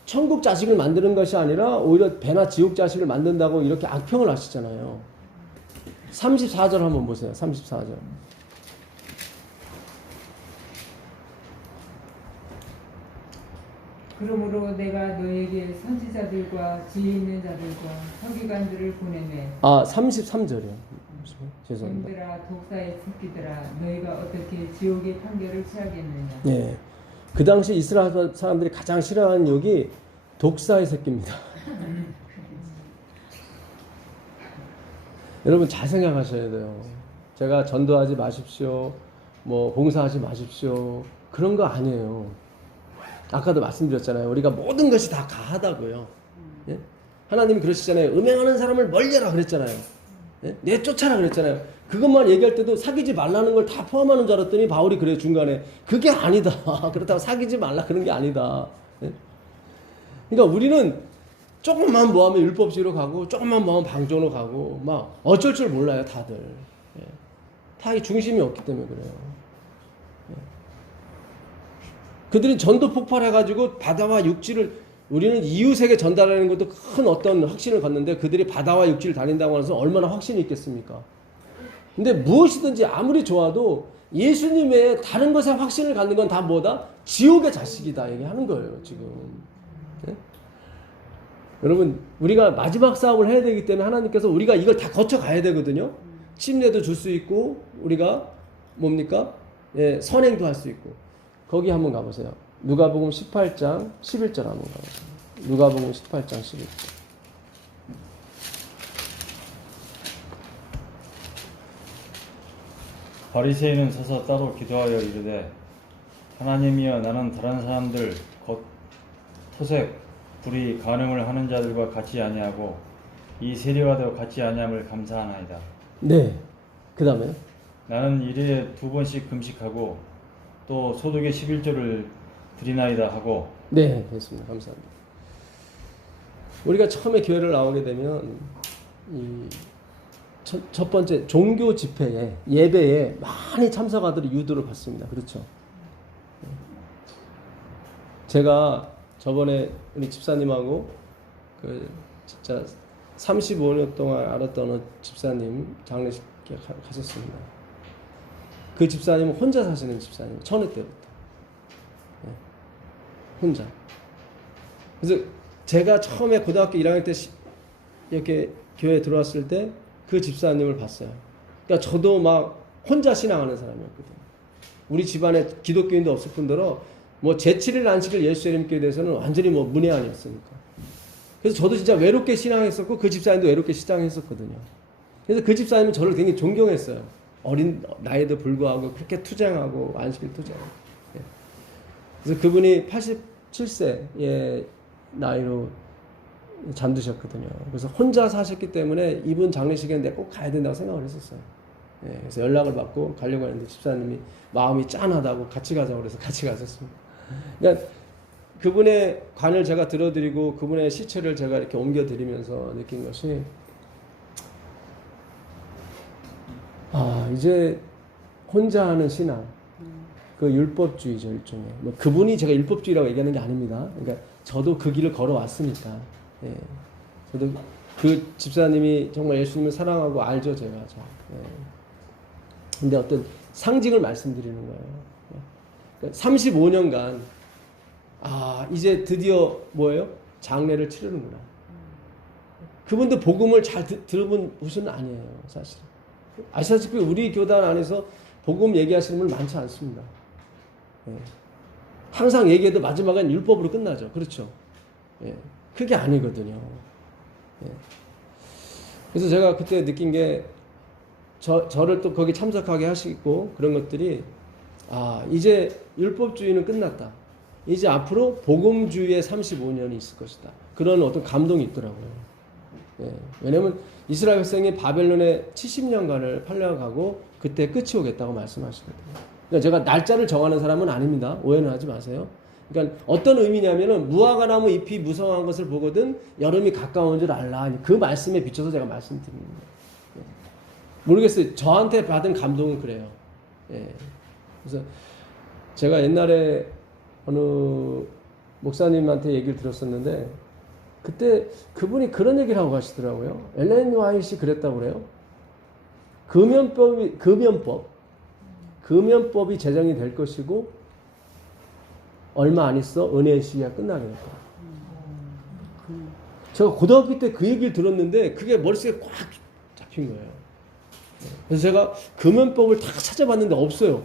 천국 자식을 만드는 것이 아니라 오히려 배나 지옥 자식을 만든다고 이렇게 악평을 하시잖아요. 34절 한번 보세요. 34절. 그러므로 내가 너에게 선지자들과 지혜 있는 자들과 서기관들을 보내매 33절이요. 죄송합니다. 놈들아 독사의 새끼들아 너희가 어떻게 지옥의 판결을 취하겠느냐. 예. 그 당시 이스라엘 사람들이 가장 싫어하는 욕이 독사의 새끼입니다. 여러분 잘 생각하셔야 돼요. 제가 전도하지 마십시오. 뭐 봉사하지 마십시오. 그런 거 아니에요. 아까도 말씀드렸잖아요. 우리가 모든 것이 다 가하다고요. 예? 하나님이 그러시잖아요. 음행하는 사람을 멀리하라 그랬잖아요. 예? 내쫓아라 그랬잖아요. 그것만 얘기할 때도 사귀지 말라는 걸 다 포함하는 줄 알았더니 바울이 그래요. 중간에 그게 아니다. 그렇다고 사귀지 말라 그런 게 아니다. 예? 그러니까 우리는 조금만 뭐하면 율법주의로 가고 조금만 뭐하면 방종으로 가고 막 어쩔 줄 몰라요. 다들. 예. 다 이 중심이 없기 때문에 그래요. 예. 그들이 전도 폭발해가지고 바다와 육지를 우리는 이웃에게 전달하는 것도 큰 어떤 확신을 갖는데 그들이 바다와 육지를 다닌다고 해서 얼마나 확신이 있겠습니까? 근데 무엇이든지 아무리 좋아도 예수님의 다른 것에 확신을 갖는 건 다 뭐다? 지옥의 자식이다 얘기하는 거예요 지금. 네? 여러분 우리가 마지막 싸움을 해야 되기 때문에 하나님께서 우리가 이걸 다 거쳐가야 되거든요. 침례도 줄 수 있고 우리가 뭡니까? 예, 선행도 할 수 있고. 거기 한번 가보세요. 누가복음 18장 11절 한번 가보세요. 누가복음 18장 11절. 바리새인은 서서 따로 기도하여 이르되 하나님이여 나는 다른 사람들 곧 토색, 불의, 간음을 하는 자들과 같이 아니하고 이 세리와도 같이 아니함을 감사하나이다. 네. 그 다음에 나는 일일에 2번씩 금식하고 또 소득의 11조를 드리나이다 하고. 네, 됐습니다. 감사합니다. 우리가 처음에 교회를 나오게 되면 이 첫 번째 종교 집회에 예배에 많이 참석하도록 유도를 받습니다. 그렇죠? 제가 저번에 우리 집사님하고 그 진짜 35년 동안 알았던 어느 집사님 장례식 가셨습니다. 그 집사님은 혼자 사시는 집사님, 천회 때부터. 네. 혼자. 그래서 제가 처음에 고등학교 1학년 때 이렇게 교회에 들어왔을 때 그 집사님을 봤어요. 그러니까 저도 막 혼자 신앙하는 사람이었거든요. 우리 집안에 기독교인도 없을 뿐더러 뭐 제7일 안식일 예수 이름교에 대해서는 완전히 뭐 문외한이었으니까. 그래서 저도 진짜 외롭게 신앙했었고 그 집사님도 외롭게 신앙했었거든요. 그래서 그 집사님은 저를 굉장히 존경했어요. 어린 나이에도 불구하고 그렇게 투쟁하고 안식일 투쟁하고. 그래서 그분이 87세의 나이로 잠드셨거든요. 그래서 혼자 사셨기 때문에 이분 장례식에 내가 꼭 가야 된다고 생각을 했었어요. 그래서 연락을 받고 가려고 했는데 집사님이 마음이 짠하다고 같이 가자고 그래서 같이 갔었습니다. 그러니까 그분의 관을 제가 들어드리고 그분의 시체를 제가 이렇게 옮겨드리면서 느낀 것이 이제 혼자 하는 신앙, 그 율법주의죠 일종의. 뭐 그분이 제가 율법주의라고 얘기하는 게 아닙니다. 그러니까 저도 그 길을 걸어왔으니까. 예. 저도 그 집사님이 정말 예수님을 사랑하고 알죠 제가. 예. 근데 어떤 상징을 말씀드리는 거예요. 그러니까 35년간 이제 드디어 뭐예요? 장례를 치르는구나. 그분도 복음을 잘 들어본 분은 아니에요 사실. 아시다시피 우리 교단 안에서 복음 얘기하시는 분 많지 않습니다. 예. 항상 얘기해도 마지막엔 율법으로 끝나죠. 그렇죠? 예. 그게 아니거든요. 예. 그래서 제가 그때 느낀 게 저를 또 거기 참석하게 하시고 그런 것들이 이제 율법주의는 끝났다. 이제 앞으로 복음주의의 35년이 있을 것이다. 그런 어떤 감동이 있더라고요. 예. 왜냐하면 이스라엘 백성이 바벨론에 70년간을 팔려가고 그때 끝이 오겠다고 말씀하시거든요. 그러니까 제가 날짜를 정하는 사람은 아닙니다. 오해는 하지 마세요. 그러니까 어떤 의미냐면은 무화과나무 잎이 무성한 것을 보거든 여름이 가까운 줄 알라. 그 말씀에 비춰서 제가 말씀드립니다. 예. 모르겠어요. 저한테 받은 감동은 그래요. 예. 그래서 제가 옛날에 어느 목사님한테 얘기를 들었었는데 그때 그분이 그런 얘기를 하고 가시더라고요. 엘렌 화이트이 그랬다고 그래요. 금연법이 제정이 될 것이고 얼마 안 있어 은혜의 시기가 끝나겠다. 제가 고등학교 때 그 얘기를 들었는데 그게 머릿속에 꽉 잡힌 거예요. 그래서 제가 금연법을 다 찾아봤는데 없어요.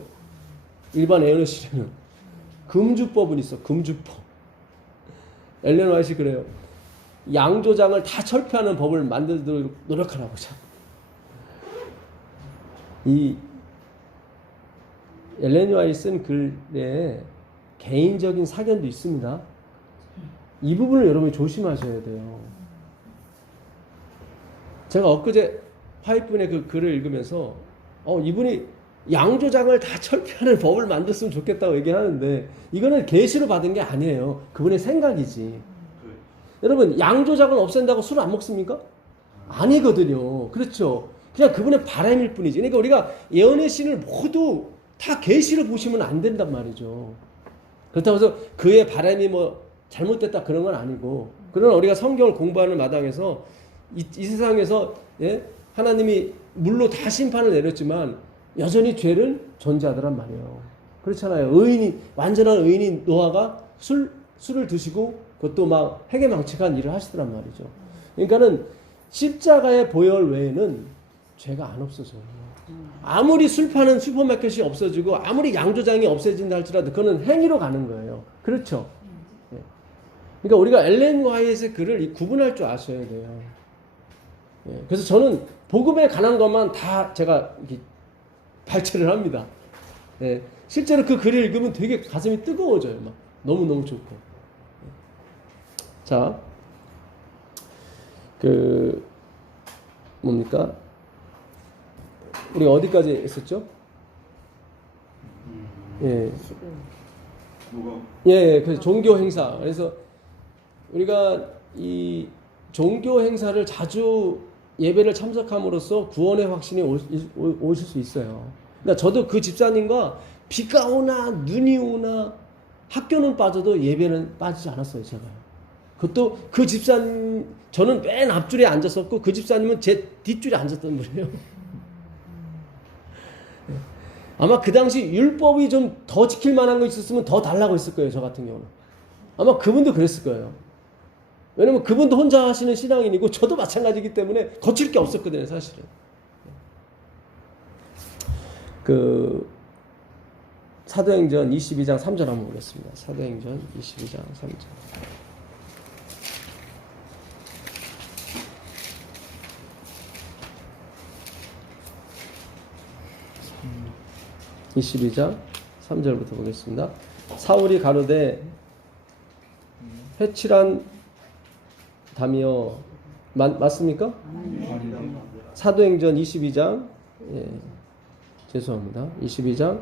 일반 애언의 시에는 금주법은 있어. 금주법. 엘렌 화이트이 그래요. 양조장을 다 철폐하는 법을 만들도록 노력하라고. 이 엘렌 화이트 쓴 글에 개인적인 사견도 있습니다. 이 부분을 여러분이 조심하셔야 돼요. 제가 엊그제 화이트분의 그 글을 읽으면서 이분이 양조장을 다 철폐하는 법을 만들었으면 좋겠다고 얘기하는데 이거는 계시로 받은 게 아니에요. 그분의 생각이지. 여러분 양조장을 없앤다고 술 안 먹습니까? 아니거든요. 그렇죠. 그냥 그분의 바람일 뿐이지. 그러니까 우리가 예언의 신을 모두 다 계시로 보시면 안 된단 말이죠. 그렇다고 해서 그의 바람이 뭐 잘못됐다 그런 건 아니고, 그러나 우리가 성경을 공부하는 마당에서 이 세상에서 하나님이 물로 다 심판을 내렸지만 여전히 죄는 존재하더란 말이에요. 그렇잖아요. 완전한 의인인 노아가 술을 드시고 그것도 막 회개망측한 일을 하시더란 말이죠. 그러니까는 십자가의 보혈 외에는 죄가 안 없어져요. 아무리 술 파는 슈퍼마켓이 없어지고 아무리 양조장이 없어진다 할지라도 그거는 행위로 가는 거예요. 그렇죠? 그러니까 우리가 엘렌 화이트의 글을 구분할 줄 아셔야 돼요. 그래서 저는 복음에 관한 것만 다 제가 발췌를 합니다. 실제로 그 글을 읽으면 되게 가슴이 뜨거워져요. 막 너무너무 좋고. 자, 뭡니까? 우리 어디까지 했었죠? 그래서 종교 행사. 그래서 우리가 이 종교 행사를 자주 예배를 참석함으로써 구원의 확신이 오실 수 있어요. 그러니까 저도 그 집사님과 비가 오나 눈이 오나 학교는 빠져도 예배는 빠지지 않았어요, 제가. 그것도 그 집사님, 저는 맨 앞줄에 앉았었고 그 집사님은 제 뒷줄에 앉았던 분이에요. 아마 그 당시 율법이 좀 더 지킬 만한 거 있었으면 더 달라고 했을 거예요, 저 같은 경우는. 아마 그분도 그랬을 거예요. 왜냐면 그분도 혼자 하시는 신앙인이고 저도 마찬가지이기 때문에 거칠 게 없었거든요, 사실은. 사도행전 22장 3절 한번 보겠습니다. 사도행전 22장 3절. 22장 3절부터 보겠습니다. 사울이 가로되 회칠한 담이여, 맞습니까? 사도행전 22장, 죄송합니다. 22장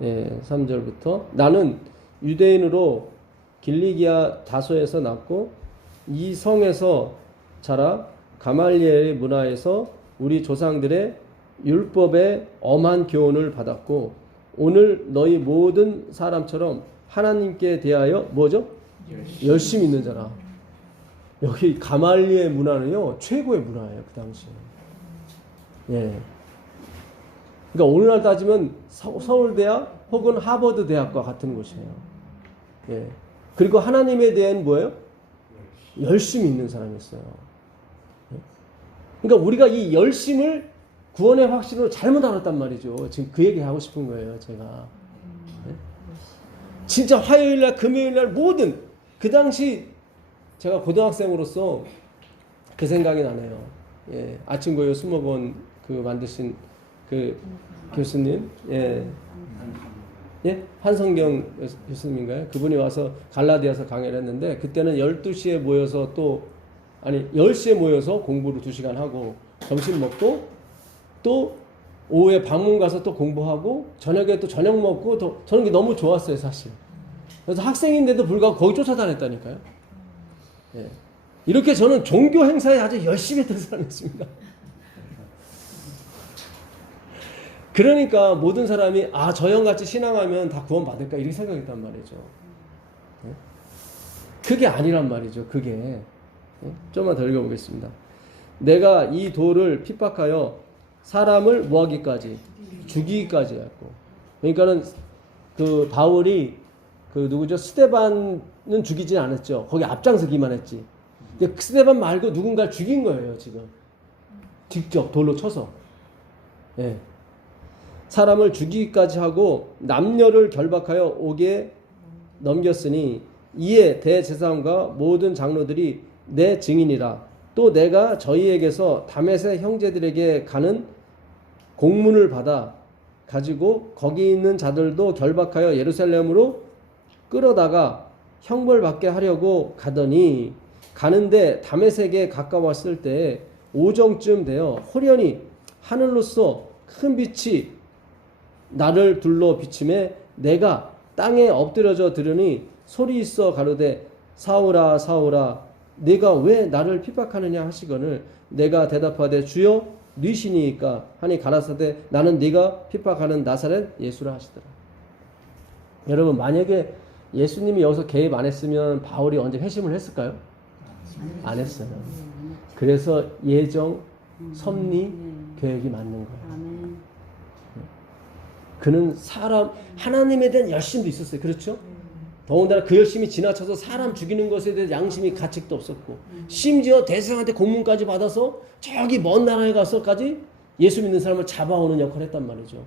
3절부터 나는 유대인으로 길리기아 다소에서 났고 이 성에서 자라 가말리엘의 문화에서 우리 조상들의 율법의 엄한 교훈을 받았고 오늘 너희 모든 사람처럼 하나님께 대하여 뭐죠? 열심히 있는 자라. 여기 가말리엘 문화는요 최고의 문화예요, 그 당시에. 그러니까 오늘날 따지면 서울대학 혹은 하버드 대학과 같은 곳이에요. 그리고 하나님에 대한 뭐예요? 열심히 있는 사람이었어요. 그러니까 우리가 이 열심을 구원의 확신으로 잘못 알았단 말이죠. 지금 그 얘기 하고 싶은 거예요, 제가. 진짜 화요일날, 금요일날 모든 그 당시 제가 고등학생으로서 그 생각이 나네요. 아침고요 수목원 만드신 그 교수님, 한성경 교수님인가요? 그분이 와서 갈라디아서 강의를 했는데 그때는 12시에 모여서 10시에 모여서 공부를 2시간 하고 점심 먹고 또 오후에 방문 가서 또 공부하고 저녁에 또 저녁 먹고 저는 게 너무 좋았어요, 사실. 그래서 학생인데도 불구하고 거기 쫓아다녔다니까요. 이렇게 저는 종교 행사에 아주 열심히 했던 사람이었습니다. 그러니까 모든 사람이 저 형같이 신앙하면 다 구원받을까 이렇게 생각했단 말이죠. 그게 아니란 말이죠. 그게. 좀만 더 읽어보겠습니다. 내가 이 돌을 핍박하여 사람을 뭐하기까지? 죽이기까지 했고. 그러니까는 그 바울이 그 누구죠? 스데반은 죽이진 않았죠. 거기 앞장서기만 했지. 근데 그 스데반 말고 누군가를 죽인 거예요, 지금. 직접 돌로 쳐서. 예. 사람을 죽이기까지 하고 남녀를 결박하여 옥에 넘겼으니 이에 대제사장과 모든 장로들이 내 증인이라. 또 내가 저희에게서 다메섹 형제들에게 가는 공문을 받아 가지고 거기 있는 자들도 결박하여 예루살렘으로 끌어다가 형벌받게 하려고 가더니 가는데 다메섹에 가까웠을 때 오정쯤 되어 호련히 하늘로서 큰 빛이 나를 둘러 비침에 내가 땅에 엎드려져 들으니 소리 있어 가로되 사울아 사울아 네가 왜 나를 핍박하느냐 하시거늘 내가 대답하되 주여 누이시니이까 하니 가라사대 나는 네가 핍박하는 나사렛 예수라 하시더라. 여러분 만약에 예수님이 여기서 개입 안 했으면 바울이 언제 회심을 했을까요? 안 했어요. 그래서 예정, 섭리, 계획이 맞는 거예요. 그는 사람, 하나님에 대한 열심도 있었어요. 그렇죠? 더군다나 그 열심이 지나쳐서 사람 죽이는 것에 대한 양심이 가책도 없었고 심지어 대상한테 공문까지 받아서 저기 먼 나라에 가서까지 예수 믿는 사람을 잡아오는 역할을 했단 말이죠.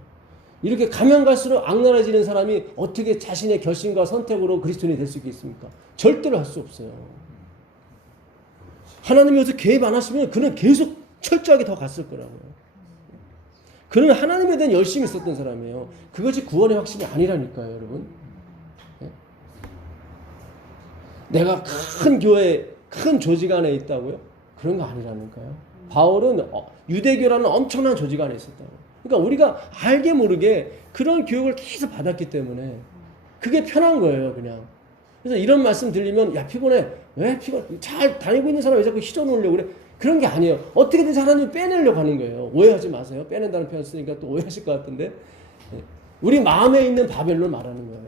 이렇게 가면 갈수록 악랄해지는 사람이 어떻게 자신의 결심과 선택으로 그리스도인이 될 수 있겠습니까? 절대로 할 수 없어요. 하나님이 여기서 개입 안 하시면 그는 계속 철저하게 더 갔을 거라고요. 그는 하나님에 대한 열심이 있었던 사람이에요. 그것이 구원의 확신이 아니라니까요, 여러분. 내가 큰 교회, 큰 조직 안에 있다고요? 그런 거 아니라니까요. 바울은 유대교라는 엄청난 조직 안에 있었다고. 그러니까 우리가 알게 모르게 그런 교육을 계속 받았기 때문에 그게 편한 거예요, 그냥. 그래서 이런 말씀 들리면 야 피곤해. 왜 피곤해? 잘 다니고 있는 사람 왜 자꾸 휘저어놓으려고 그래? 그런 게 아니에요. 어떻게든 하나님이 빼내려고 하는 거예요. 오해하지 마세요. 빼낸다는 표현 쓰니까 또 오해하실 것 같은데 우리 마음에 있는 바벨론 말하는 거예요.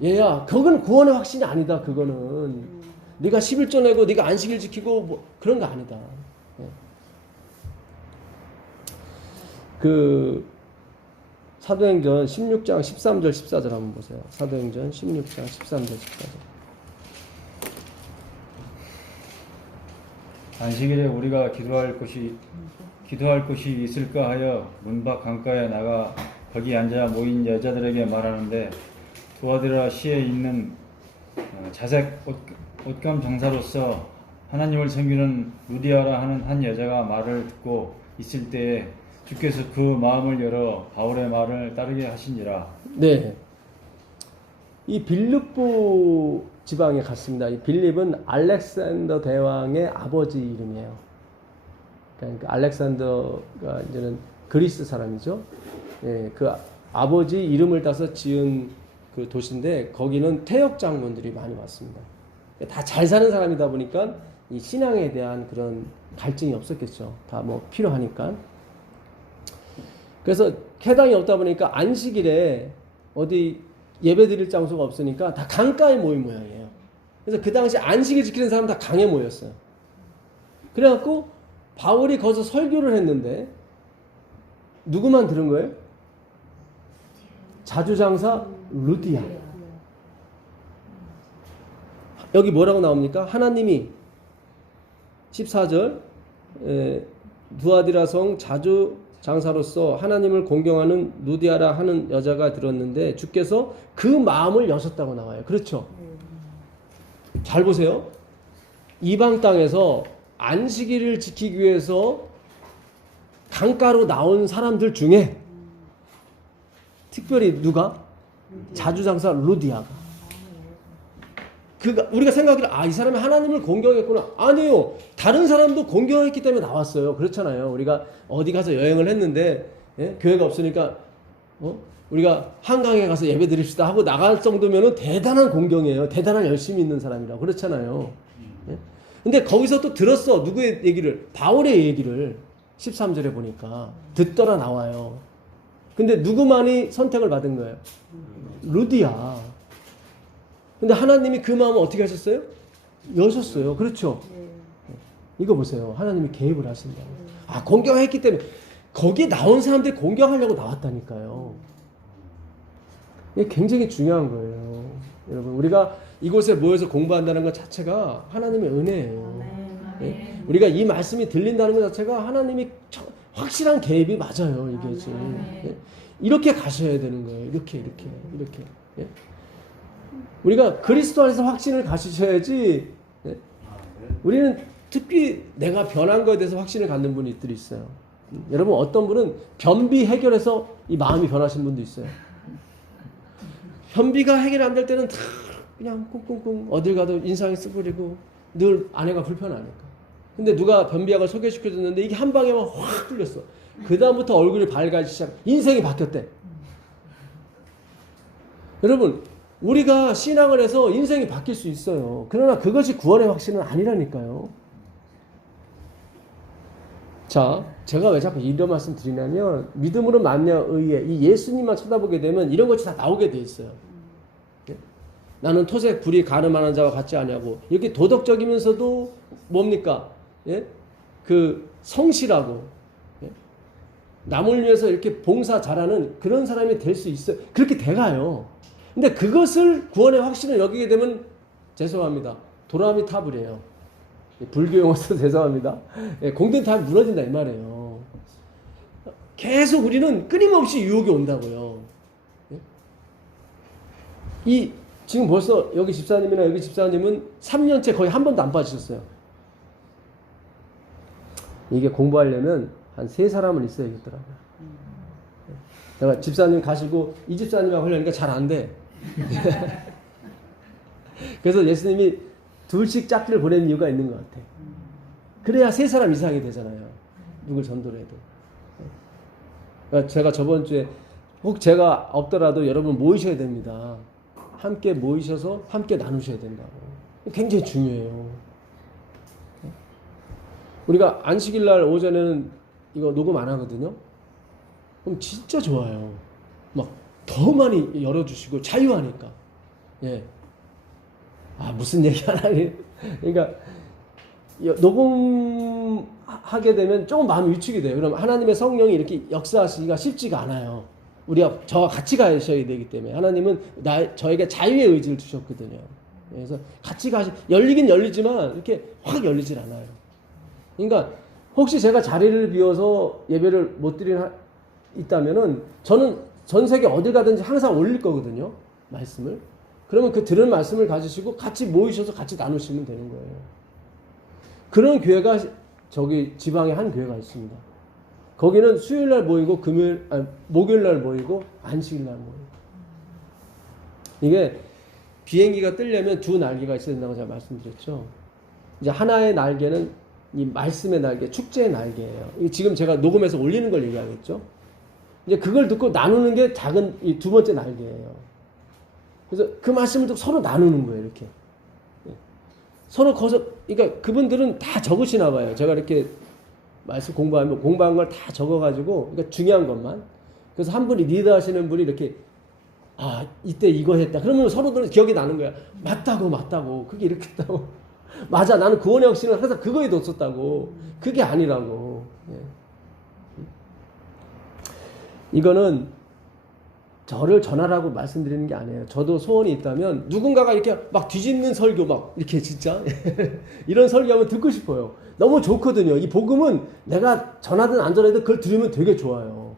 얘야 그건 구원의 확신이 아니다. 그거는 네가 11조 내고 네가 안식일 지키고 뭐 그런 거 아니다. 그 사도행전 16장 13절 14절 한번 보세요. 사도행전 16장 13절 14절. 안식일에 우리가 기도할 곳이 있을까 하여 문 밖 강가에 나가 거기 앉아 모인 여자들에게 말하는데 두아디라 시에 있는 자색 옷감 장사로서 하나님을 섬기는 루디아라 하는 한 여자가 말을 듣고 있을 때에 주께서 그 마음을 열어 바울의 말을 따르게 하시니라. 네. 이 빌립보 지방에 갔습니다. 이 빌립은 알렉산더 대왕의 아버지 이름이에요. 그러니까 알렉산더가 이제는 그리스 사람이죠. 예, 그 아버지 이름을 따서 지은 그 도시인데 거기는 태역 장군들이 많이 왔습니다. 다 잘 사는 사람이다 보니까 이 신앙에 대한 그런 갈증이 없었겠죠. 다 뭐 필요하니까. 그래서 해당이 없다 보니까 안식일에 어디 예배 드릴 장소가 없으니까 다 강가에 모인 모양이에요. 그래서 그 당시 안식일 지키는 사람 다 강에 모였어요. 그래갖고 바울이 거기서 설교를 했는데 누구만 들은 거예요? 자주장사 루디아. 여기 뭐라고 나옵니까? 하나님이 14절 두아디라 성 자주장사로서 하나님을 공경하는 루디아라 하는 여자가 들었는데 주께서 그 마음을 여셨다고 나와요. 그렇죠? 잘 보세요. 이방 땅에서 안식일을 지키기 위해서 강가로 나온 사람들 중에 특별히 누가? 자주장사 루디아가. 우리가 생각하기를 이 사람이 하나님을 공경했구나. 아니요. 다른 사람도 공경했기 때문에 나왔어요. 그렇잖아요. 우리가 어디 가서 여행을 했는데 교회가 없으니까 우리가 한강에 가서 예배 드립시다 하고 나갈 정도면은 대단한 공경이에요. 대단한 열심히 있는 사람이라고. 그렇잖아요. 근데 거기서 또 들었어. 누구의 얘기를? 바울의 얘기를 13절에 보니까 듣더라 나와요. 근데 누구만이 선택을 받은 거예요? 루디아. 근데 하나님이 그 마음을 어떻게 하셨어요? 여셨어요. 그렇죠? 이거 보세요. 하나님이 개입을 하신다. 공경했기 때문에 거기에 나온 사람들이 공경하려고 나왔다니까요. 이게 굉장히 중요한 거예요. 여러분, 우리가 이곳에 모여서 공부한다는 것 자체가 하나님의 은혜예요. 예? 우리가 이 말씀이 들린다는 것 자체가 하나님이 확실한 개입이 맞아요. 이게 지금. 예? 이렇게 가셔야 되는 거예요. 이렇게. 예? 우리가 그리스도 안에서 확신을 가지셔야지. 예? 우리는 특히 내가 변한 거에 대해서 확신을 갖는 분들이 있어요. 여러분, 어떤 분은 변비 해결해서 이 마음이 변하신 분도 있어요. 변비가 해결 안 될 때는 다 그냥 꿍꿍꿍 어딜 가도 인상이 쓰부리고 늘 아내가 불편하니까. 근데 누가 변비약을 소개시켜줬는데 이게 한 방에만 확 뚫렸어. 그 다음부터 얼굴이 밝아지기 시작. 인생이 바뀌었대. 여러분, 우리가 신앙을 해서 인생이 바뀔 수 있어요. 그러나 그것이 구원의 확신은 아니라니까요. 자, 제가 왜 자꾸 이런 말씀 드리냐면, 믿음으로 만나 의에 이 예수님만 쳐다보게 되면 이런 것이 다 나오게 돼 있어요. 나는 토색 불이 가늠하는 자와 같지 않냐고. 이렇게 도덕적이면서도 뭡니까? 예? 그 성실하고, 예? 남을 위해서 이렇게 봉사 잘하는 그런 사람이 될 수 있어요. 그렇게 돼가요. 근데 그것을 구원의 확신을 여기게 되면 죄송합니다. 도라미 탑을이에요. 불교 용어 써서 죄송합니다. 예, 공든 탑이 무너진다 이 말이에요. 계속 우리는 끊임없이 유혹이 온다고요. 예? 이 지금 벌써 여기 집사님이나 여기 집사님은 3년째 거의 한 번도 안 빠지셨어요. 이게 공부하려면 한 3사람은 있어야겠더라고요. 내가 집사님 가시고 이 집사님하고 하려니까 잘 안 돼. 그래서 예수님이 둘씩 짝지를 보낸 이유가 있는 것 같아. 그래야 3사람 이상이 되잖아요. 누굴 전도를 해도. 그러니까 제가 저번 주에 혹 제가 없더라도 여러분 모이셔야 됩니다. 함께 모이셔서 함께 나누셔야 된다고. 굉장히 중요해요. 우리가 안식일 날 오전에는 이거 녹음 안 하거든요. 그럼 진짜 좋아요. 막 더 많이 열어주시고 자유하니까. 예. 아, 무슨 얘기 하나니? 그러니까 녹음하게 되면 조금 마음이 위축이 돼요. 그럼 하나님의 성령이 이렇게 역사하시기가 쉽지가 않아요. 우리가 저와 같이 가셔야 되기 때문에 하나님은 저에게 자유의 의지를 주셨거든요. 그래서 같이 열리긴 열리지만 이렇게 확 열리질 않아요. 그러니까 혹시 제가 자리를 비워서 예배를 못 드리는 있다면은 저는 전 세계 어딜 가든지 항상 올릴 거거든요. 말씀을. 그러면 그 들은 말씀을 가지시고 같이 모이셔서 같이 나누시면 되는 거예요. 그런 교회가 저기 지방에 한 교회가 있습니다. 거기는 수요일 날 모이고 목요일 날 모이고 안식일 날 모이고. 이게 비행기가 뜨려면 2 날개가 있어야 된다고 제가 말씀드렸죠. 이제 하나의 날개는 이 말씀의 날개, 축제의 날개예요. 지금 제가 녹음해서 올리는 걸 얘기하겠죠. 이제 그걸 듣고 나누는 게 작은 이 2번째 날개예요. 그래서 그 말씀을 듣고 서로 나누는 거예요, 이렇게. 서로 그러니까 그분들은 다 적으시나 봐요. 제가 이렇게 말씀 공부한 걸 다 적어가지고, 그러니까 중요한 것만. 그래서 한 분이 리더 하시는 분이 이렇게, 아, 이때 이거 했다. 그러면 서로들 기억이 나는 거야. 맞다고. 그게 이렇게 했다고. 맞아, 나는 구원의 확신을 항상 그거에 뒀었다고. 그게 아니라고. 예. 이거는 저를 전하라고 말씀드리는 게 아니에요. 저도 소원이 있다면 누군가가 이렇게 막 뒤집는 설교 막 이렇게 진짜 이런 설교하면 듣고 싶어요. 너무 좋거든요. 이 복음은 내가 전하든 안 전하든 그걸 들으면 되게 좋아요.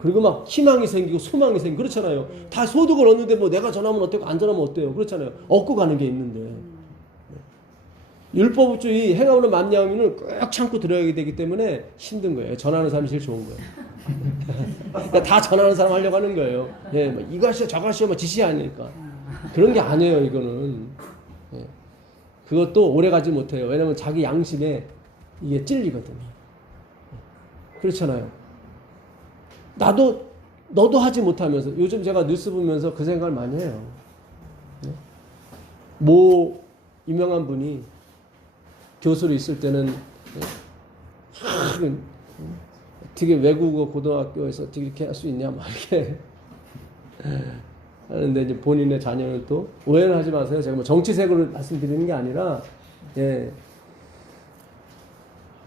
그리고 막 희망이 생기고 소망이 생기고 그렇잖아요. 다 소득을 얻는데 뭐 내가 전하면 어때요? 안 전하면 어때요? 그렇잖아요. 얻고 가는 게 있는데. 율법주의 행하는 만냐함을 꾹 참고 들어야 되기 때문에 힘든 거예요. 전하는 사람이 제일 좋은 거예요. 그러니까 다 전하는 사람 하려고 하는 거예요. 예, 뭐 이거 하시오 저거 하시오 뭐 지시 아니니까. 그런 게 아니에요. 이거는. 예. 그것도 오래 가지 못해요. 왜냐면 자기 양심에 이게 찔리거든요. 그렇잖아요. 너도 하지 못하면서 요즘 제가 뉴스 보면서 그 생각을 많이 해요. 예? 모 유명한 분이 교수로 있을 때는 어떻게 외국어 고등학교에서 어떻게 이렇게 할 수 있냐 막 이렇게 하는데 이제 본인의 자녀는 또 오해는 하지 마세요. 제가 뭐 정치색으로 말씀드리는 게 아니라 예.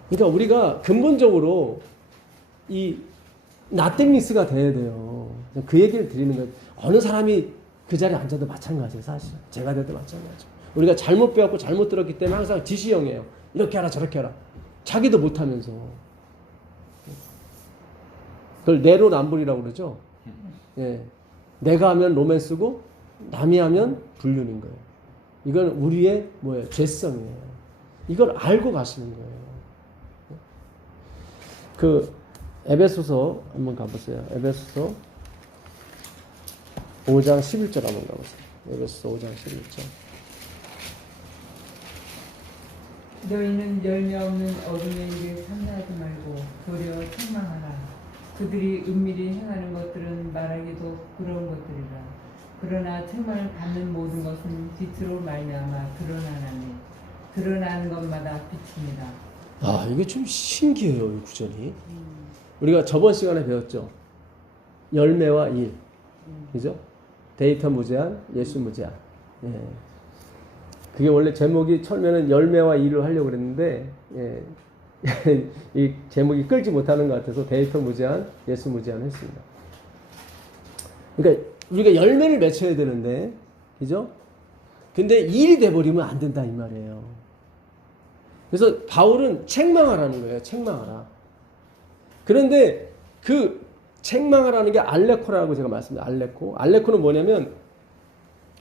그러니까 우리가 근본적으로 이 나땡니스가 돼야 돼요. 그 얘기를 드리는 거예요. 어느 사람이 그 자리에 앉아도 마찬가지예요. 사실 제가 돼도 마찬가지예요. 우리가 잘못 배웠고 잘못 들었기 때문에 항상 지시형이에요. 이렇게 하라 저렇게 하라. 자기도 못하면서. 그걸 내로남불이라고 그러죠. 예. 내가 하면 로맨스고 남이 하면 불륜인 거예요. 이건 우리의 뭐예요? 죄성이에요. 이걸 알고 가시는 거예요. 그 에베소서 한번 가보세요. 에베소서 5장 11절 한번 가보세요. 에베소서 5장 11절. 너희는 열매 없는 어둠의 일에 참여하지 말고 도리어 책망하라. 그들이 은밀히 행하는 것들은 말하기도 부끄러운 것들이라. 그러나 책망을 받는 모든 것은 빛으로 말미암아 드러나나니 드러나는 것마다 빛입니다. 아, 이게 좀 신기해요, 이 구절이. 우리가 저번 시간에 배웠죠. 열매와 일. 그죠? 데이터 무제한, 예수 무제한. 예. 그게 원래 제목이 처음에는 열매와 일을 하려고 그랬는데, 예. 이 제목이 끌지 못하는 것 같아서 데이터 무제한, 예수 무제한 했습니다. 그러니까 우리가 열매를 맺혀야 되는데, 그죠? 근데 일이 돼버리면 안 된다, 이 말이에요. 그래서 바울은 책망하라는 거예요. 책망하라. 그런데 그 책망하라는 게 알레코라고 제가 말씀드렸어요. 알레코. 알레코는 뭐냐면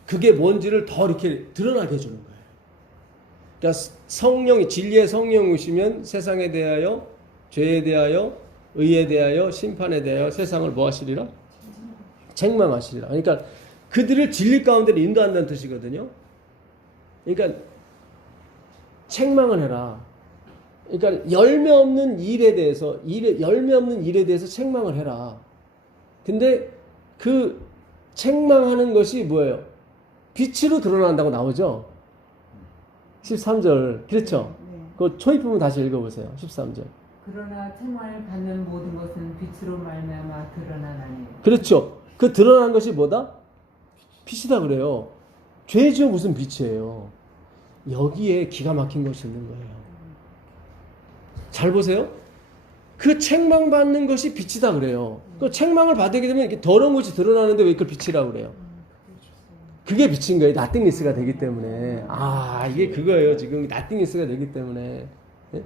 그게 뭔지를 더 이렇게 드러나게 해주는 거예요. 그러니까 성령이, 진리의 성령이 오시면 세상에 대하여, 죄에 대하여, 의에 대하여, 심판에 대하여 세상을 뭐 하시리라? 책망하시리라. 그러니까 그들을 진리 가운데로 인도한다는 뜻이거든요. 그러니까 책망을 해라. 그러니까 열매 없는 일에 대해서 책망을 해라. 근데 그 책망하는 것이 뭐예요? 빛으로 드러난다고 나오죠. 13절. 그렇죠? 네. 그 초입부분 다시 읽어보세요. 13절. 그러나 책망을 받는 모든 것은 빛으로 말미암아 드러나나니. 그렇죠. 그 드러난 것이 뭐다? 빛이다 그래요. 죄죠 무슨 빛이에요. 여기에 기가 막힌 것이 있는 거예요. 잘 보세요. 그 책망받는 것이 빛이다 그래요. 그 책망을 받게 되면 이렇게 더러운 것이 드러나는데 왜 그걸 빛이라고 그래요? 그게 빛인 거예요. 나띵니스가 되기 때문에. 아, 이게 그거예요. 지금 나띵니스가 되기 때문에. 예?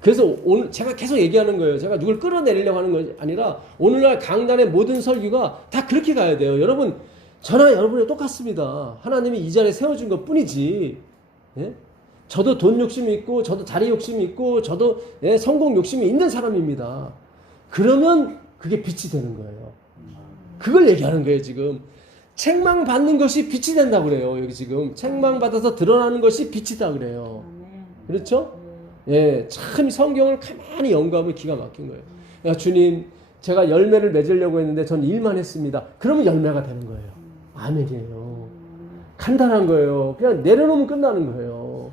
그래서 오늘 제가 계속 얘기하는 거예요. 제가 누굴 끌어내리려고 하는 것이 아니라 오늘날 강단의 모든 설교가 다 그렇게 가야 돼요. 여러분, 저나 여러분이 똑같습니다. 하나님이 이 자리에 세워준 것 뿐이지. 예? 저도 돈 욕심이 있고, 저도 자리 욕심이 있고, 저도 예, 성공 욕심이 있는 사람입니다. 그러면 그게 빛이 되는 거예요. 그걸 얘기하는 거예요, 지금. 책망 받는 것이 빛이 된다고 그래요. 여기 지금 책망 받아서 드러나는 것이 빛이다 그래요. 그렇죠? 예, 참 성경을 가만히 연구하면 기가 막힌 거예요. 야, 주님, 제가 열매를 맺으려고 했는데 전 일만 했습니다. 그러면 열매가 되는 거예요. 아멘이에요. 간단한 거예요. 그냥 내려놓으면 끝나는 거예요.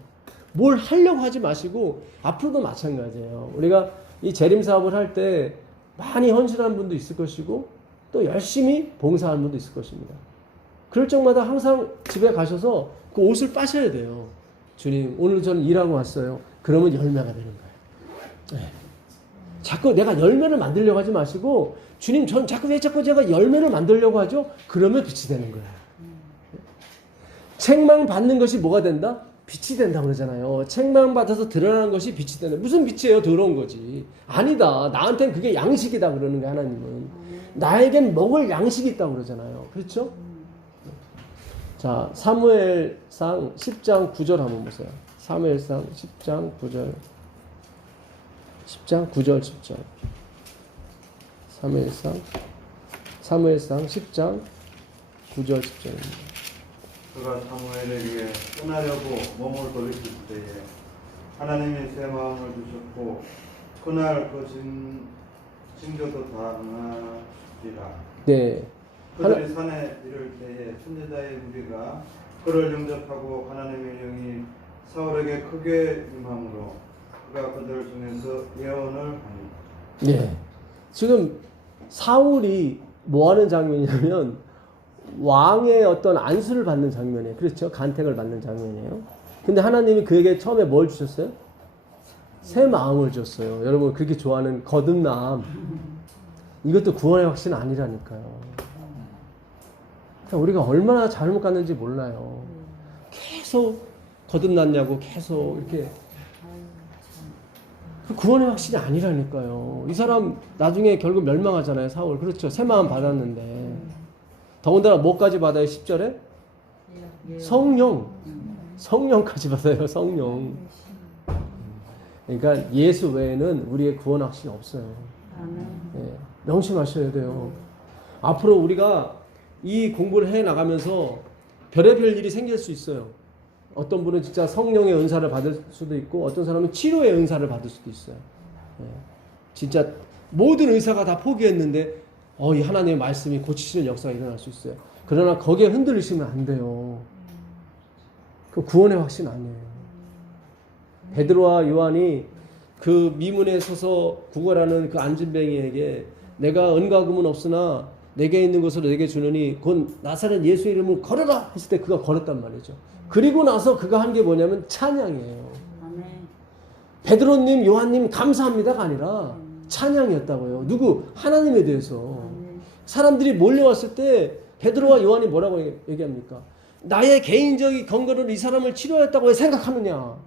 뭘 하려고 하지 마시고 앞으로도 마찬가지예요. 우리가 이 재림 사업을 할 때 많이 헌신한 분도 있을 것이고 또 열심히 봉사하는 분도 있을 것입니다. 그럴 적마다 항상 집에 가셔서 그 옷을 빠셔야 돼요. 주님, 오늘 저는 일하고 왔어요. 그러면 열매가 되는 거예요. 네. 자꾸 내가 열매를 만들려고 하지 마시고 주님, 전 왜 자꾸 제가 열매를 만들려고 하죠? 그러면 빛이 되는 거예요. 책망 받는 것이 뭐가 된다? 빛이 된다고 그러잖아요. 책망 받아서 드러나는 것이 빛이 된다. 무슨 빛이에요? 더러운 거지. 아니다. 나한테는 그게 양식이다 그러는 거야, 하나님은. 나에겐 먹을 양식이 있다고 그러잖아요. 그렇죠? 자, 사무엘상 10장 9절 한번 보세요. 사무엘상 10장 9절. 10장 9절 10절. 사무엘상 10장 9절 10절입니다. 그가 사무엘에게 떠나려고 몸을 돌이킬 때에 하나님이 새 마음을 주셨고 그날 그 징조도 다 응하리라. 네. 그들이 산에 이를 때에 선지자의 무리가 그를 영접하고 하나님의 영이 사울에게 크게 임함으로 그가 그들 중에서 예언을 하니. 네. 지금 사울이 뭐 하는 장면이냐면 왕의 어떤 안수를 받는 장면이에요. 그렇죠? 간택을 받는 장면이에요. 근데 하나님이 그에게 처음에 뭘 주셨어요? 새 마음을 줬어요. 여러분 그렇게 좋아하는 거듭남. 이것도 구원의 확신은 아니라니까요. 우리가 얼마나 잘못 갔는지 몰라요. 계속 거듭났냐고 계속 이렇게. 구원의 확신이 아니라니까요. 이 사람 나중에 결국 멸망하잖아요. 사울. 그렇죠. 새 마음 받았는데. 더군다나 뭐까지 받아요? 10절에? 성령. 성령까지 받아요. 성령. 그러니까 예수 외에는 우리의 구원 확신이 없어요. 예, 명심하셔야 돼요. 앞으로 우리가 이 공부를 해 나가면서 별의별 일이 생길 수 있어요. 어떤 분은 진짜 성령의 은사를 받을 수도 있고 어떤 사람은 치료의 은사를 받을 수도 있어요. 예, 진짜 모든 의사가 다 포기했는데 이 하나님의 말씀이 고치시는 역사가 일어날 수 있어요. 그러나 거기에 흔들리시면 안 돼요. 그 구원의 확신 아니에요. 베드로와 요한이 그 미문에 서서 구걸하는 그 안진뱅이에게 내가 은과 금은 없으나 내게 있는 것으로 내게 주느니 곧 나사렛 예수의 이름을 걸어라 했을 때 그가 걸었단 말이죠. 그리고 나서 그가 한 게 뭐냐면 찬양이에요. 베드로님, 요한님 감사합니다가 아니라 찬양이었다고요. 누구? 하나님에 대해서. 사람들이 몰려왔을 때 베드로와 요한이 뭐라고 얘기합니까? 나의 개인적인 건강으로 이 사람을 치료했다고 생각하느냐?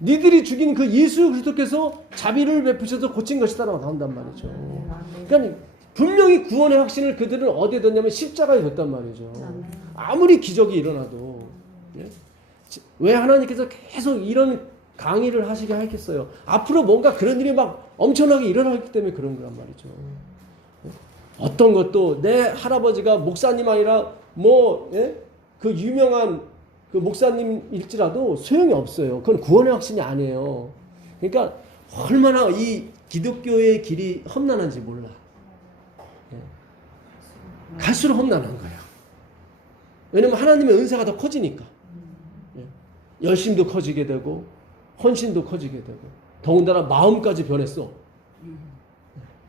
니들이 죽인 그 예수 그리스도께서 자비를 베푸셔서 고친 것이다라고 나온단 말이죠. 그러니까 분명히 구원의 확신을 그들은 어디에 뒀냐면 십자가에 뒀단 말이죠. 아무리 기적이 일어나도. 왜 하나님께서 계속 이런 강의를 하시게 하겠어요? 앞으로 뭔가 그런 일이 막 엄청나게 일어나기 때문에 그런 거란 말이죠. 어떤 것도 내 할아버지가 목사님 아니라 그 유명한 그 목사님일지라도 소용이 없어요. 그건 구원의 확신이 아니에요. 그러니까 얼마나 이 기독교의 길이 험난한지 몰라. 갈수록 험난한 거예요. 왜냐면 하나님의 은사가 더 커지니까. 열심도 커지게 되고 헌신도 커지게 되고 더군다나 마음까지 변했어.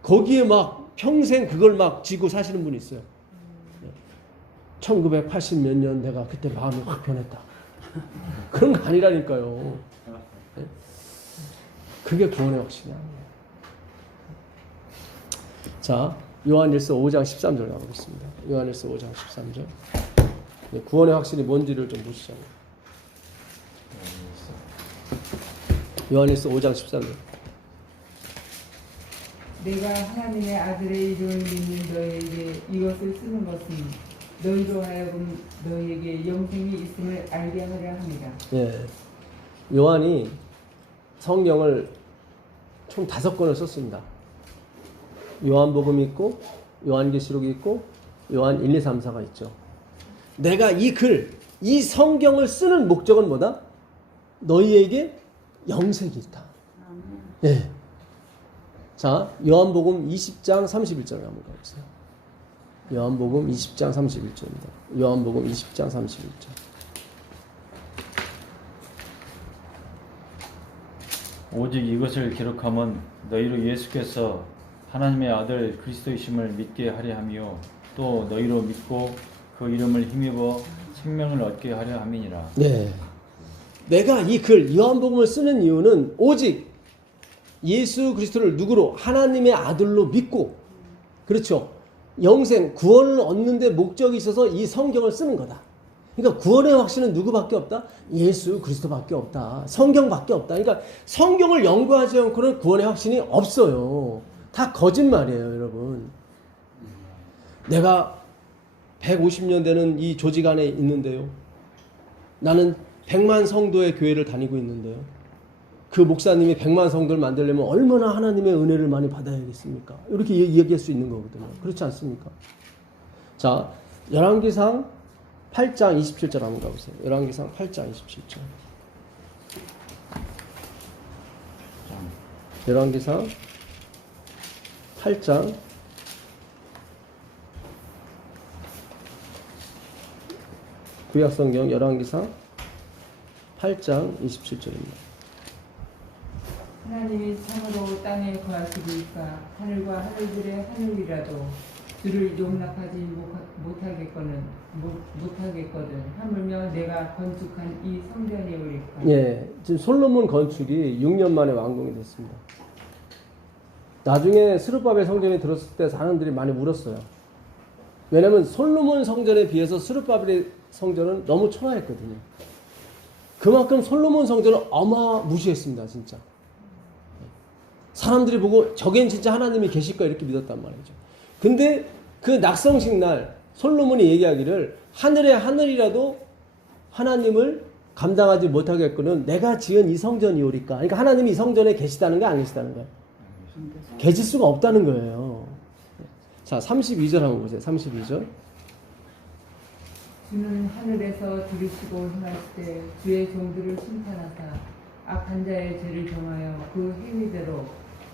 거기에 막 평생 그걸 막 지고 사시는 분이 있어요. 1980 몇 년 내가 그때 마음이 확 변했다. 그런 거 아니라니까요. 그게 구원의 확신이 아니에요. 자, 요한일서 5장 13절 가보겠습니다. 요한일서 5장 13절. 구원의 확신이 뭔지를 좀 보시자고요. 요한일서 5장 13절. 내가 하나님의 아들의 이름을 믿는 너에게 이것을 쓰는 것은 너희로 하여금 너희에게 영생이 있음을 알게 하려 합니다. 예, 요한이 성경을 총 5권을 썼습니다. 요한복음이 있고 요한계시록이 있고 요한 1, 2, 3, 4가 있죠. 내가 이 성경을 쓰는 목적은 뭐다? 너희에게 영생이 있다. 예. 자, 요한복음 20장 31절 한번 가보세요. 요한복음 20장 31절입니다. 요한복음 20장 31절. 오직 이것을 기록하면 너희로 예수께서 하나님의 아들 그리스도이심을 믿게 하려 함이요 또 너희로 믿고 그 이름을 힘입어 생명을 얻게 하려 함이니라. 네. 내가 이 글 요한복음을 쓰는 이유는 오직 예수 그리스도를 누구로? 하나님의 아들로 믿고, 그렇죠, 영생 구원을 얻는 데 목적이 있어서 이 성경을 쓰는 거다. 그러니까 구원의 확신은 누구밖에 없다? 예수 그리스도밖에 없다. 성경밖에 없다. 그러니까 성경을 연구하지 않고는 구원의 확신이 없어요. 다 거짓말이에요, 여러분. 내가 150년 되는 이 조직 안에 있는데요. 나는 100만 성도의 교회를 다니고 있는데요. 그 목사님이 100만 성도를 만들려면 얼마나 하나님의 은혜를 많이 받아야겠습니까? 이렇게 얘기할 수 있는 거거든요. 그렇지 않습니까? 자, 열왕기상 8장 27절 한번 가보세요. 열왕기상 8장 27절. 열왕기상 8장 구약성경 열왕기상 8장 27절입니다. 하나님이 참으로 땅에 거하시리까 하늘과 하늘들의 하늘이라도 주를 용납하지 못하겠거든 하물며 내가 건축한 이 성전이 오리까. 예, 지금 솔로몬 건축이 6년 만에 완공이 됐습니다. 나중에 스룹바벨 성전이 들었을 때 사람들이 많이 울었어요. 왜냐면 솔로몬 성전에 비해서 스룹바벨의 성전은 너무 초라했거든요. 그만큼 솔로몬 성전은 어마무시했습니다, 진짜. 사람들이 보고 저겐 진짜 하나님이 계실 거야 이렇게 믿었단 말이죠. 근데 그 낙성식 날 솔로몬이 얘기하기를 하늘의 하늘이라도 하나님을 감당하지 못하겠거든 내가 지은 이 성전이 오리까. 그러니까 하나님이 이 성전에 계시다는 거 안 계시다는 거예요? 계실 수가 없다는 거예요. 자, 32절 한번 보세요. 32절. 주는 하늘에서 들으시고 행하실 때 주의 종들을 심판하사 악한 자의 죄를 정하여 그 행위대로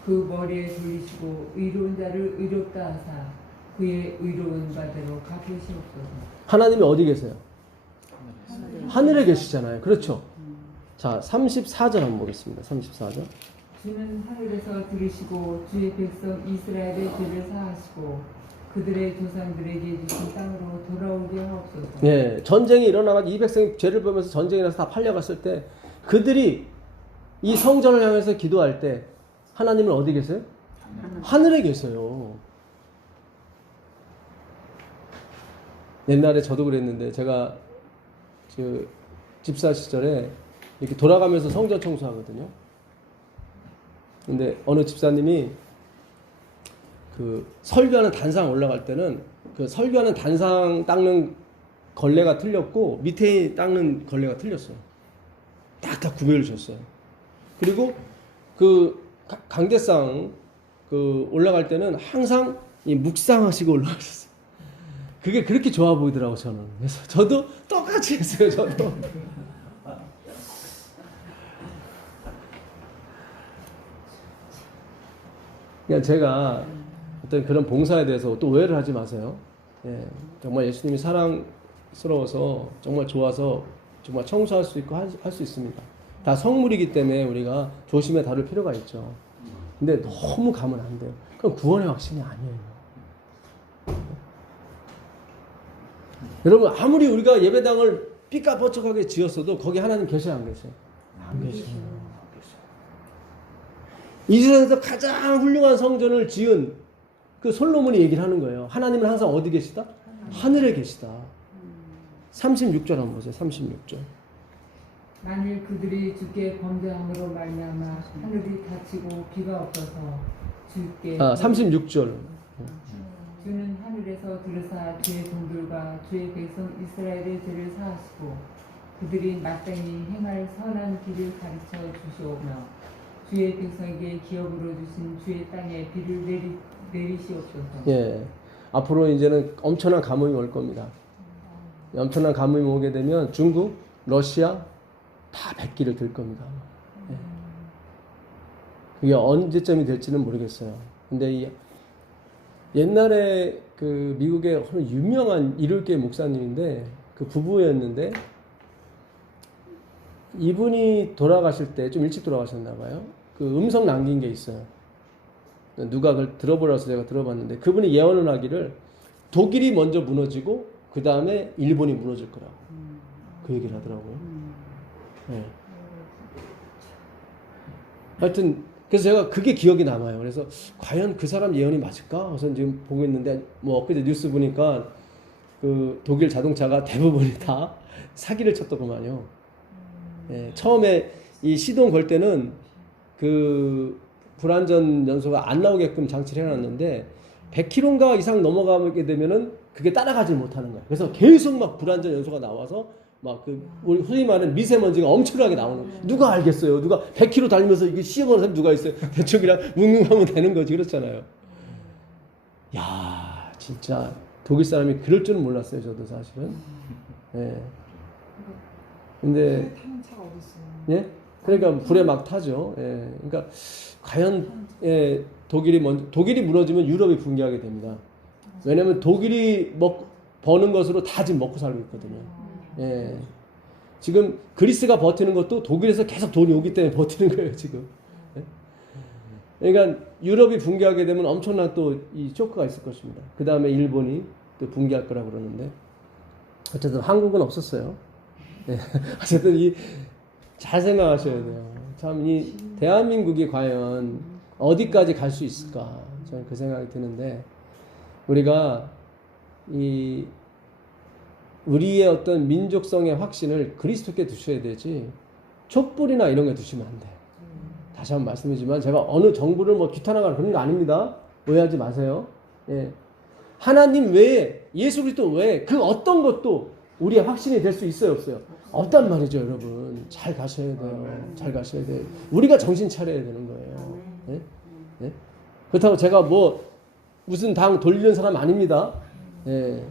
그 머리에 돌리시고 의로운 자를 의롭다 하사 그의 의로운 바대로 갚으시옵소서. 하나님이 어디 계세요? 하늘에 계시잖아요. 그렇죠? 자, 34절 한번 보겠습니다. 34절. 주는 하늘에서 들으시고 주의 백성 이스라엘의 죄를 사하시고 그들의 조상들에게 주신 땅으로 돌아오게 하옵소서. 예, 전쟁이 일어나가지고 이 백성이 죄를 보면서 전쟁이 나서 다 팔려갔을 때 그들이 이 성전을 향해서 기도할 때 하나님은 어디 계세요? 하늘에 계세요. 옛날에 저도 그랬는데 제가 그 집사 시절에 이렇게 돌아가면서 성전 청소하거든요. 근데 어느 집사님이 그 설교하는 단상 올라갈 때는 그 설교하는 단상 닦는 걸레가 틀렸고 밑에 닦는 걸레가 틀렸어요. 딱딱 구별을 줬어요. 그리고 그 강대상 그 올라갈 때는 항상 이 묵상하시고 올라가셨어요. 그게 그렇게 좋아 보이더라고 저는. 그래서 저도 똑같이 했어요. 저도. 그냥 제가 어떤 그런 봉사에 대해서 또 오해를 하지 마세요. 예, 정말 예수님이 사랑스러워서 정말 좋아서 정말 청소할 수 있고 할 수 있습니다. 다 성물이기 때문에 우리가 조심해 다룰 필요가 있죠. 근데 너무 가면 안 돼요. 그럼 구원의 확신이 아니에요. 여러분 아무리 우리가 예배당을 삐까뻔쩍하게 지었어도 거기 하나님 계셔요 안 계세요? 안 계세요. 이스라엘에서 가장 훌륭한 성전을 지은 그 솔로몬이 얘기를 하는 거예요. 하나님은 항상 어디 계시다? 하늘에 계시다. 36절 한번 보세요. 36절. 만일 그들이 주께 범죄함으로 말미암아 하늘이 닫히고 비가 없어서 주께 36절. 주는 하늘에서 들으사 주의 종들과 주의 백성 이스라엘의 죄를 사하시고 그들이 마땅히 행할 선한 길을 가르쳐 주시오며 주의 백성에게 기업으로 주신 주의 땅에 비를 내리시옵소서. 예. 앞으로 이제는 엄청난 가뭄이 올 겁니다. 엄청난 가뭄이 오게 되면 중국, 러시아 다 뱉기를 들 겁니다. 예. 그게 언제쯤이 될지는 모르겠어요. 근데 이 옛날에 그 미국의 유명한 이룰계 목사님인데 그 부부였는데 이분이 돌아가실 때 좀 일찍 돌아가셨나 봐요. 그 음성 남긴 게 있어요. 누가 그걸 들어보라서 제가 들어봤는데 그분이 예언을 하기를 독일이 먼저 무너지고 그 다음에 일본이 무너질 거라고 그 얘기를 하더라고요. 네. 하여튼 그래서 제가 그게 기억이 남아요. 그래서 과연 그 사람 예언이 맞을까? 그래서 지금 보고 있는데 뭐 엊그제 뉴스 보니까 그 독일 자동차가 대부분이 다 사기를 쳤더구만요. 예, 처음에 이 시동 걸 때는 그 불안전 연소가 안 나오게끔 장치를 해놨는데 100km인가 이상 넘어가게 되면은 그게 따라가지 못하는 거예요. 그래서 계속 막 불안전 연소가 나와서 막 그 우리 소위 말하는 미세먼지가 엄청나게 나오는 거예요. 누가 알겠어요? 누가 100km 달리면서 이게 시험하는 사람 누가 있어요? 대충 그냥 뭉뭉하면 되는 거지. 그렇잖아요. 야, 진짜 독일 사람이 그럴 줄은 몰랐어요. 저도 사실은. 예. 근데 타는 차가 어디 있어요? 예? 그러니까 불에 막 타죠. 예. 그러니까 과연 예, 독일이 무너지면 유럽이 붕괴하게 됩니다. 왜냐하면 독일이 버는 것으로 다 지금 먹고 살고 있거든요. 예. 지금 그리스가 버티는 것도 독일에서 계속 돈이 오기 때문에 버티는 거예요, 지금. 예? 그러니까 유럽이 붕괴하게 되면 엄청난 또 이 쇼크가 있을 것입니다. 그 다음에 일본이 또 붕괴할 거라고 그러는데 어쨌든 한국은 없었어요. 예. 어쨌든 잘 생각하셔야 돼요. 참 이 대한민국이 과연 어디까지 갈 수 있을까? 저는 그 생각이 드는데 우리가 이 우리의 어떤 민족성의 확신을 그리스도께 두셔야 되지 촛불이나 이런 거 두시면 안 돼. 다시 한번 말씀드리지만 제가 어느 정부를 뭐 규탄하거나 그런 거 아닙니다. 오해하지 마세요. 예. 하나님 외에 예수 그리스도 외에 그 어떤 것도 우리의 확신이 될 수 있어요, 없어요? 없단 말이죠, 여러분. 잘 가셔야 돼요. 잘 가셔야 돼요. 우리가 정신 차려야 되는 거예요. 예? 예? 그렇다고 제가 뭐 무슨 당 돌리는 사람 아닙니다. 예.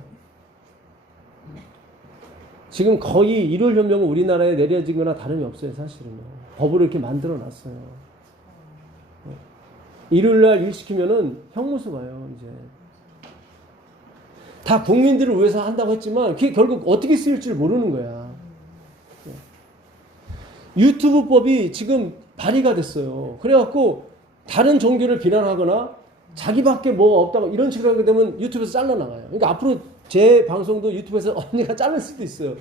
지금 거의 일요일현명은 우리나라에 내려진 거나 다름이 없어요, 사실은요. 법으로 이렇게 만들어 놨어요. 일요일날 일 시키면은 형무소 가요, 이제. 다 국민들을 위해서 한다고 했지만 그게 결국 어떻게 쓰일지 모르는 거야. 유튜브법이 지금 발의가 됐어요. 그래갖고 다른 종교를 비난하거나 자기밖에 뭐가 없다고 이런 식으로 하게 되면 유튜브에서 잘라나가요. 그러니까 앞으로 제 방송도 유튜브에서 언니가 자를 수도 있어요.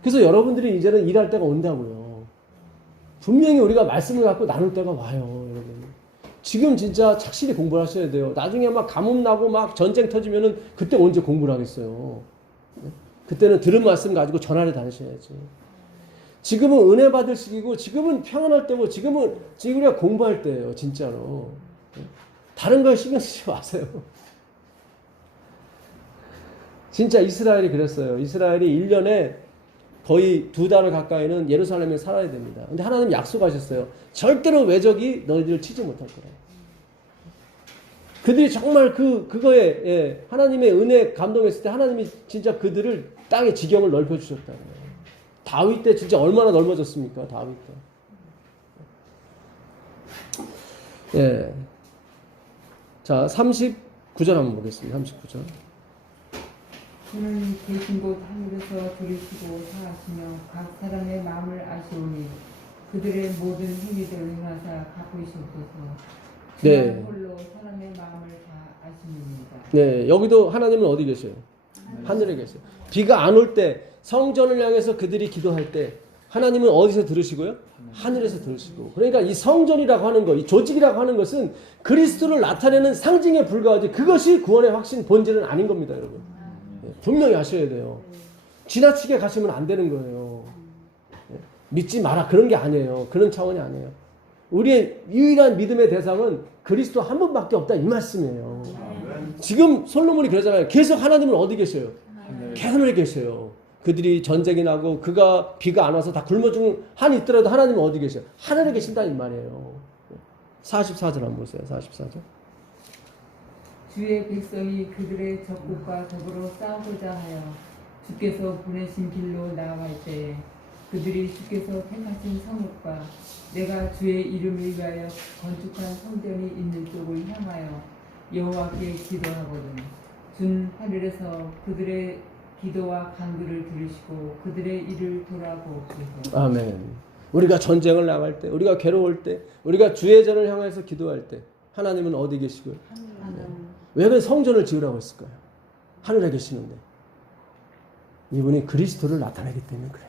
그래서 여러분들이 이제는 일할 때가 온다고요. 분명히 우리가 말씀을 갖고 나눌 때가 와요, 여러분. 지금 진짜 착실히 공부를 하셔야 돼요. 나중에 막 가뭄 나고 막 전쟁 터지면은 그때 언제 공부를 하겠어요. 그때는 들은 말씀 가지고 전하러 다니셔야지. 지금은 은혜 받을 시기고 지금은 평안할 때고 지금은 우리가 공부할 때예요, 진짜로. 다른 걸 신경 쓰지 마세요. 진짜 이스라엘이 그랬어요. 이스라엘이 1년에 거의 2달을 가까이는 예루살렘에 살아야 됩니다. 근데 하나님 약속하셨어요. 절대로 외적이 너희들을 치지 못할 거라. 그들이 정말 그거에 예, 하나님의 은혜 감동했을 때 하나님이 진짜 그들을 땅의 지경을 넓혀주셨다고. 다윗 때 진짜 얼마나 넓어졌습니까? 다윗 때. 예. 자, 39절 한번 보겠습니다. 39절. 주는 계신 곳 하늘에서 들으시고 사하시며 각 사람의 마음을 아시오니 그들의 모든 행위대로 행하사 갚으시옵소서. 네. 주는 홀로 사람의 마음을 다 아시느니라. 네, 여기도 하나님은 어디 계셔요? 하늘에 계세요. 비가 안 올 때 성전을 향해서 그들이 기도할 때 하나님은 어디서 들으시고요? 하늘에서 들으시고. 그러니까 이 성전이라고 하는 것, 이 조직이라고 하는 것은 그리스도를 나타내는 상징에 불과하지 그것이 구원의 확신 본질은 아닌 겁니다, 여러분. 분명히 아셔야 돼요. 지나치게 가시면 안 되는 거예요. 믿지 마라 그런 게 아니에요. 그런 차원이 아니에요. 우리의 유일한 믿음의 대상은 그리스도 한 분밖에 없다 이 말씀이에요. 지금 솔로몬이 그러잖아요. 계속 하나님은 어디 계셔요? 하늘에 계셔요. 그들이 전쟁이 나고 그가 비가 안 와서 다 굶어 죽는 한이 있더라도 하나님은 어디 계셔요? 하늘에 계신다는 말이에요. 44절 한번 보세요. 44절. 주의 백성이 그들의 적국과 더불어 싸우고자 하여 주께서 보내신 길로 나아갈 때에 그들이 주께서 택하신 성읍과 내가 주의 이름을 위하여 건축한 성전이 있는 쪽을 향하여 여호와께 기도하거든. 준 하늘에서 그들의 기도와 간구를 들으시고 그들의 일을 돌아보옵소서. 아멘. 우리가 전쟁을 나갈 때, 우리가 괴로울 때, 우리가 주의 전을 향해서 기도할 때 하나님은 어디 계시고요? 왜 그 성전을 지으라고 했을까요? 하늘에 계시는데. 이분이 그리스도를 나타내기 때문에 그래요.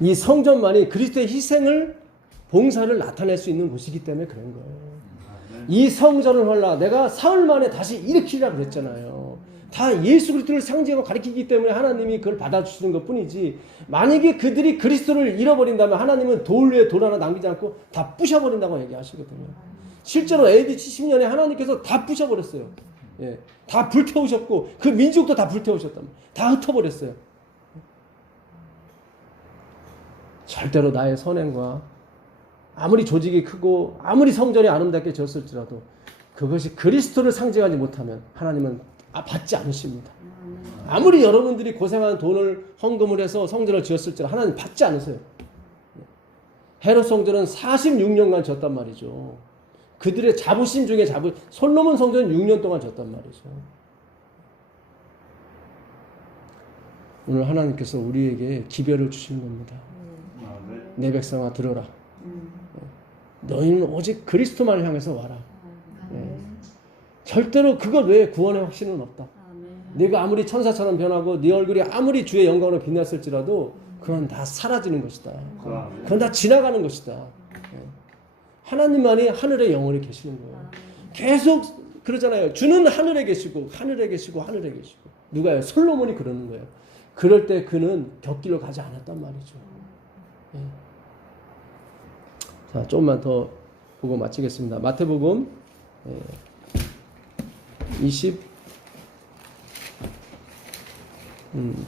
이 성전만이 그리스도의 희생을 봉사를 나타낼 수 있는 곳이기 때문에 그런 거예요. 이 성전을 헐라 내가 사흘 만에 다시 일으키라고 그랬잖아요. 다 예수 그리스도를 상징하고 가리키기 때문에 하나님이 그걸 받아주시는 것뿐이지 만약에 그들이 그리스도를 잃어버린다면 하나님은 돌 위에 돌 하나 남기지 않고 다 부셔버린다고 얘기하시거든요. 실제로 AD 70년에 하나님께서 다 부셔버렸어요. 예, 다 불태우셨고 그 민족도 다 불태우셨단 말이에요. 다 흩어버렸어요. 절대로 나의 선행과 아무리 조직이 크고 아무리 성전이 아름답게 지었을지라도 그것이 그리스도를 상징하지 못하면 하나님은 받지 않으십니다. 아무리 여러분들이 고생한 돈을 헌금을 해서 성전을 지었을지라도 하나님 받지 않으세요. 헤롯 성전은 46년간 지었단 말이죠. 그들의 자부심 중에 솔로몬 성전은 6년 동안 지었단 말이죠. 오늘 하나님께서 우리에게 기별을 주신 겁니다. 내 백성아 들어라. 너희는 오직 그리스도만을 향해서 와라. 네. 절대로 그것 외에 구원의 확신은 없다. 네가 아무리 천사처럼 변하고 네 얼굴이 아무리 주의 영광으로 빛났을지라도 그건 다 사라지는 것이다. 그건 다 지나가는 것이다. 네. 하나님만이 하늘에 영원히 계시는 거예요. 계속 그러잖아요. 주는 하늘에 계시고 하늘에 계시고 하늘에 계시고. 누가요? 솔로몬이 그러는 거예요. 그럴 때 그는 곁길로 가지 않았단 말이죠. 예. 자, 조금만 더 보고 마치겠습니다. 마태복음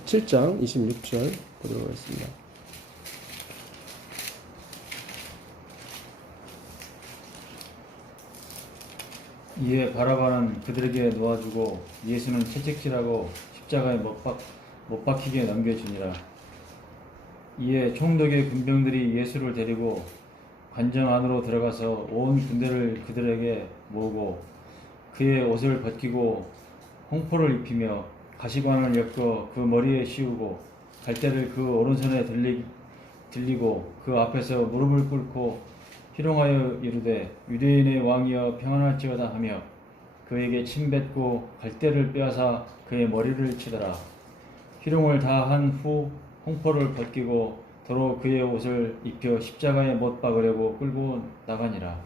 7장 26절 보도록 하겠습니다. 이에 바라바는 그들에게 놓아주고 예수는 채찍질하고 십자가에 못 박히게 넘겨주니라. 이에 총독의 군병들이 예수를 데리고 관정 안으로 들어가서 온 군대를 그들에게 모으고 그의 옷을 벗기고 홍포를 입히며 가시관을 엮어 그 머리에 씌우고 갈대를 그 오른손에 들리고 그 앞에서 무릎을 꿇고 희롱하여 이르되 유대인의 왕이여 평안할지어다 하며 그에게 침 뱉고 갈대를 빼앗아 그의 머리를 치더라. 희롱을 다 한 후 홍포를 벗기고 도로 그의 옷을 입혀 십자가에 못 박으려고 끌고 나가니라.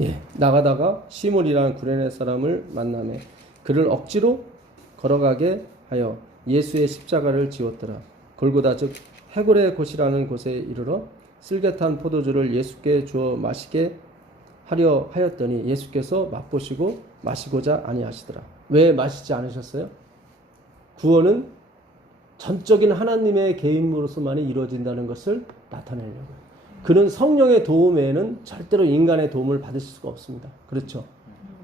예, 나가다가 시몬이라는 구레네 사람을 만나매 그를 억지로 걸어가게 하여 예수의 십자가를 지웠더라. 골고다 즉 해골의 곳이라는 곳에 이르러 쓸개탄 포도주를 예수께 주어 마시게 하려 하였더니 예수께서 맛보시고 마시고자 아니하시더라. 왜 마시지 않으셨어요? 구원은 전적인 하나님의 개인으로서만이 이루어진다는 것을 나타내려고요. 그는 성령의 도움 외에는 절대로 인간의 도움을 받을 수가 없습니다. 그렇죠?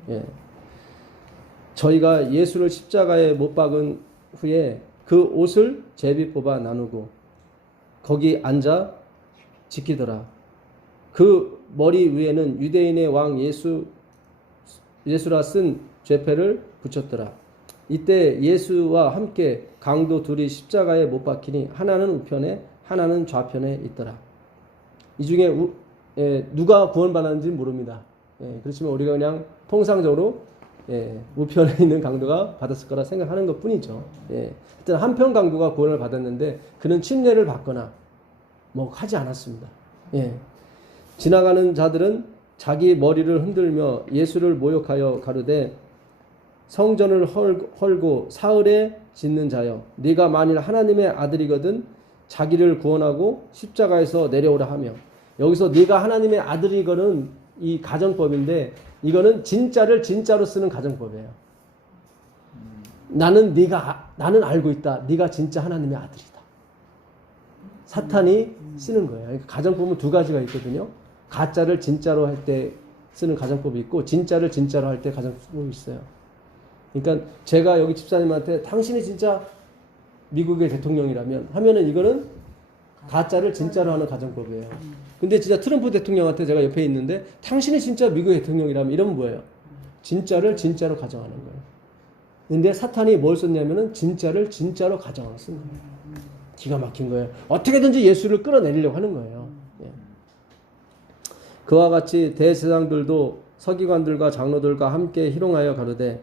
예. 저희가 예수를 십자가에 못 박은 후에 그 옷을 제비 뽑아 나누고 거기 앉아 지키더라. 그 머리 위에는 유대인의 왕 예수라 쓴 죄패를 붙였더라. 이때 예수와 함께 강도 둘이 십자가에 못 박히니 하나는 우편에 하나는 좌편에 있더라. 이 중에 누가 구원받았는지 모릅니다. 그렇지만 우리가 그냥 통상적으로 우편에 있는 강도가 받았을 거라 생각하는 것 뿐이죠. 하여튼 한편 강도가 구원을 받았는데 그는 침례를 받거나 뭐 하지 않았습니다. 지나가는 자들은 자기 머리를 흔들며 예수를 모욕하여 가르되 성전을 헐고 사흘에 짓는 자여 네가 만일 하나님의 아들이거든 자기를 구원하고 십자가에서 내려오라 하며, 여기서 네가 하나님의 아들이거는 이 가정법인데 이거는 진짜를 진짜로 쓰는 가정법이에요. 나는 알고 있다. 네가 진짜 하나님의 아들이다. 사탄이 쓰는 거예요. 가정법은 두 가지가 있거든요. 가짜를 진짜로 할 때 쓰는 가정법이 있고 진짜를 진짜로 할 때 가정법이 있어요. 그러니까 제가 여기 집사님한테 당신이 진짜 미국의 대통령이라면 하면은 이거는 가짜를 진짜로 하는 가정법이에요. 근데 진짜 트럼프 대통령한테 제가 옆에 있는데 당신이 진짜 미국의 대통령이라면 이러면 뭐예요? 진짜를 진짜로 가정하는 거예요. 근데 사탄이 뭘 썼냐면은 진짜를 진짜로 가정하는 쓴 거예요. 기가 막힌 거예요. 어떻게든지 예수를 끌어내리려고 하는 거예요. 그와 같이 대제사장들도 서기관들과 장로들과 함께 희롱하여 가로되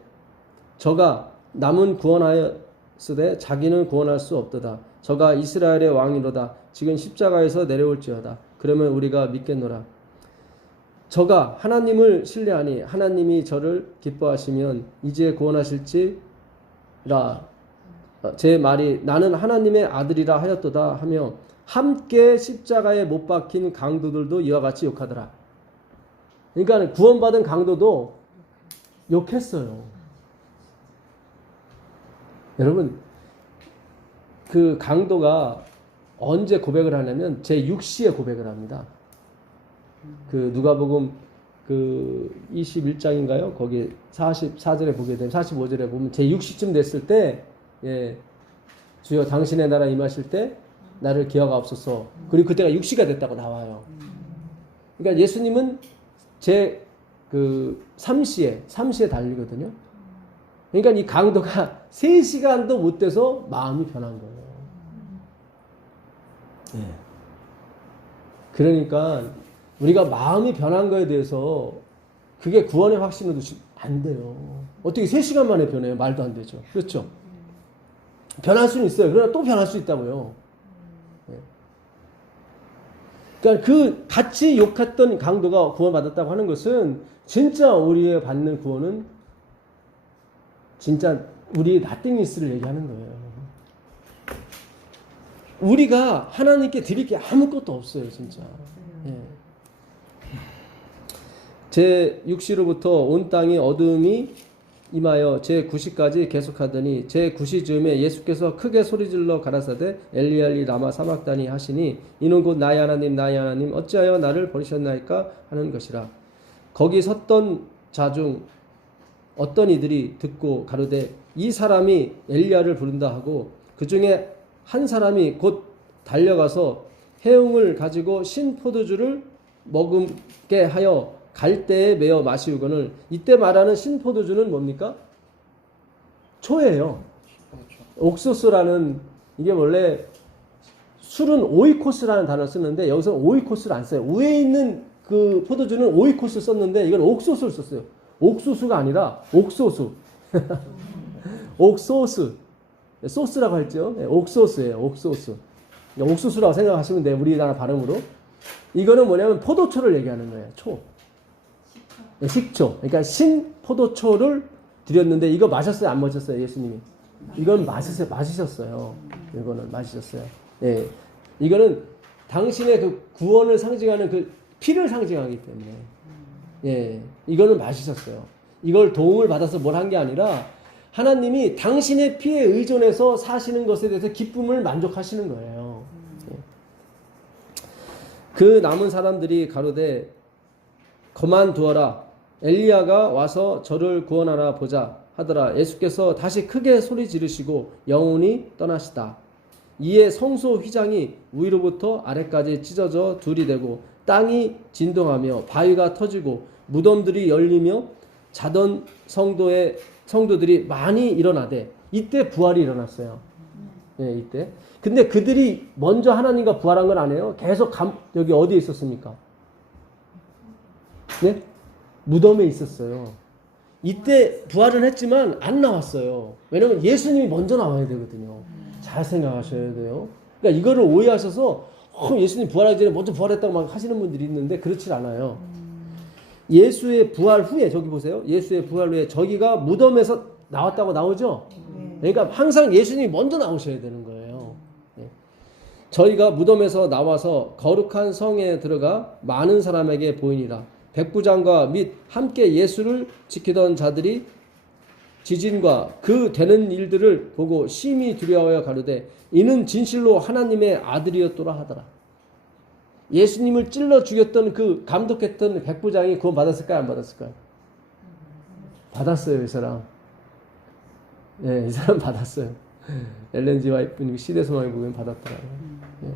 저가 남은 구원하였으되 자기는 구원할 수 없도다. 저가 이스라엘의 왕이로다. 지금 십자가에서 내려올지어다. 그러면 우리가 믿겠노라. 저가 하나님을 신뢰하니 하나님이 저를 기뻐하시면 이제 구원하실지라. 제 말이 나는 하나님의 아들이라 하였도다 하며 함께 십자가에 못 박힌 강도들도 이와 같이 욕하더라. 그러니까 구원받은 강도도 욕했어요. 여러분, 그 강도가 언제 고백을 하냐면 제6시에 고백을 합니다. 그 누가복음 그 21장인가요? 거기 44절에 보게 되면 45절에 보면 제6시쯤 됐을 때 주여 당신의 나라 임하실 때 나를 기억하옵소서. 그리고 그때가 6시가 됐다고 나와요. 그러니까 예수님은 그 3시에 달리거든요. 그러니까 이 강도가 3시간도 못 돼서 마음이 변한 거예요. 그러니까 우리가 마음이 변한 거에 대해서 그게 구원의 확신으로 안 돼요. 어떻게 3시간 만에 변해요? 말도 안 되죠. 그렇죠? 변할 수는 있어요. 그러나 또 변할 수 있다고요. 그러니까 그 같이 욕했던 강도가 구원받았다고 하는 것은 진짜 우리의 받는 구원은 진짜 우리의 나띵니스를 얘기하는 거예요. 우리가 하나님께 드릴 게 아무것도 없어요, 진짜. 예. 제 6시로부터 온 땅이 어두움이 임하여 제 9시까지 계속하더니 제 9시쯤에 예수께서 크게 소리질러 가라사대 엘리 엘리 라마 사막다니 하시니 이는 곧 나의 하나님 어찌하여 나를 버리셨나이까 하는 것이라. 거기 섰던 자 중 어떤 이들이 듣고 가로되 이 사람이 엘리야를 부른다 하고 그 중에 한 사람이 곧 달려가서 해웅을 가지고 신 포도주를 머금게 하여 갈대에 메어 마시우거늘. 이때 말하는 신 포도주는 뭡니까? 초예요. 옥수수라는, 이게 원래 술은 오이코스라는 단어를 쓰는데 여기서 오이코스를 안 써요. 위에 있는 그 포도주는 오이코스 썼는데 이건 옥수수를 썼어요. 옥수수가 아니라 옥소수. 옥소스. 소스라고 했죠. 옥소스예요. 옥소스. 옥수수라고 생각하시면 돼요. 우리나라 발음으로. 이거는 뭐냐면 포도초를 얘기하는 거예요. 초. 식초. 그러니까 신포도초를 드렸는데 이거 마셨어요? 안 마셨어요? 예수님이? 이건 마시셨어요. 이거는 마시셨어요. 예. 이거는 당신의 그 구원을 상징하는 그 피를 상징하기 때문에. 예. 이거는 마시셨어요. 이걸 도움을 받아서 뭘 한 게 아니라 하나님이 당신의 피에 의존해서 사시는 것에 대해서 기쁨을 만족하시는 거예요. 예. 그 남은 사람들이 가로되 그만두어라. 엘리야가 와서 저를 구원하라 보자 하더라. 예수께서 다시 크게 소리 지르시고 영혼이 떠나시다. 이에 성소 휘장이 위로부터 아래까지 찢어져 둘이 되고 땅이 진동하며 바위가 터지고 무덤들이 열리며 자던 성도들이 많이 일어나되 이때 부활이 일어났어요. 예, 이때. 근데 그들이 먼저 하나님과 부활한 건 아니에요. 계속 여기 어디에 있었습니까? 네? 무덤에 있었어요. 이때 부활은 했지만 안 나왔어요. 왜냐면 예수님이 먼저 나와야 되거든요. 잘 생각하셔야 돼요. 그러니까 이거를 오해하셔서 예수님 부활하기 전에 먼저 부활했다고 막 하시는 분들이 있는데 그렇지 않아요. 예수의 부활 후에, 저기 보세요. 예수의 부활 후에 저기가 무덤에서 나왔다고 나오죠? 그러니까 항상 예수님이 먼저 나오셔야 되는 거예요. 저희가 무덤에서 나와서 거룩한 성에 들어가 많은 사람에게 보이니라. 백부장과 및 함께 예수를 지키던 자들이 지진과 그 되는 일들을 보고 심히 두려워하여 가로되 이는 진실로 하나님의 아들이었도라 하더라. 예수님을 찔러 죽였던 그 감독했던 백부장이 구원 받았을까요? 안 받았을까요? 받았어요, 이 사람. 예, 이 사람 받았어요. 엘렌지 와이프님 시대소망의 복음 받았더라고요. 예.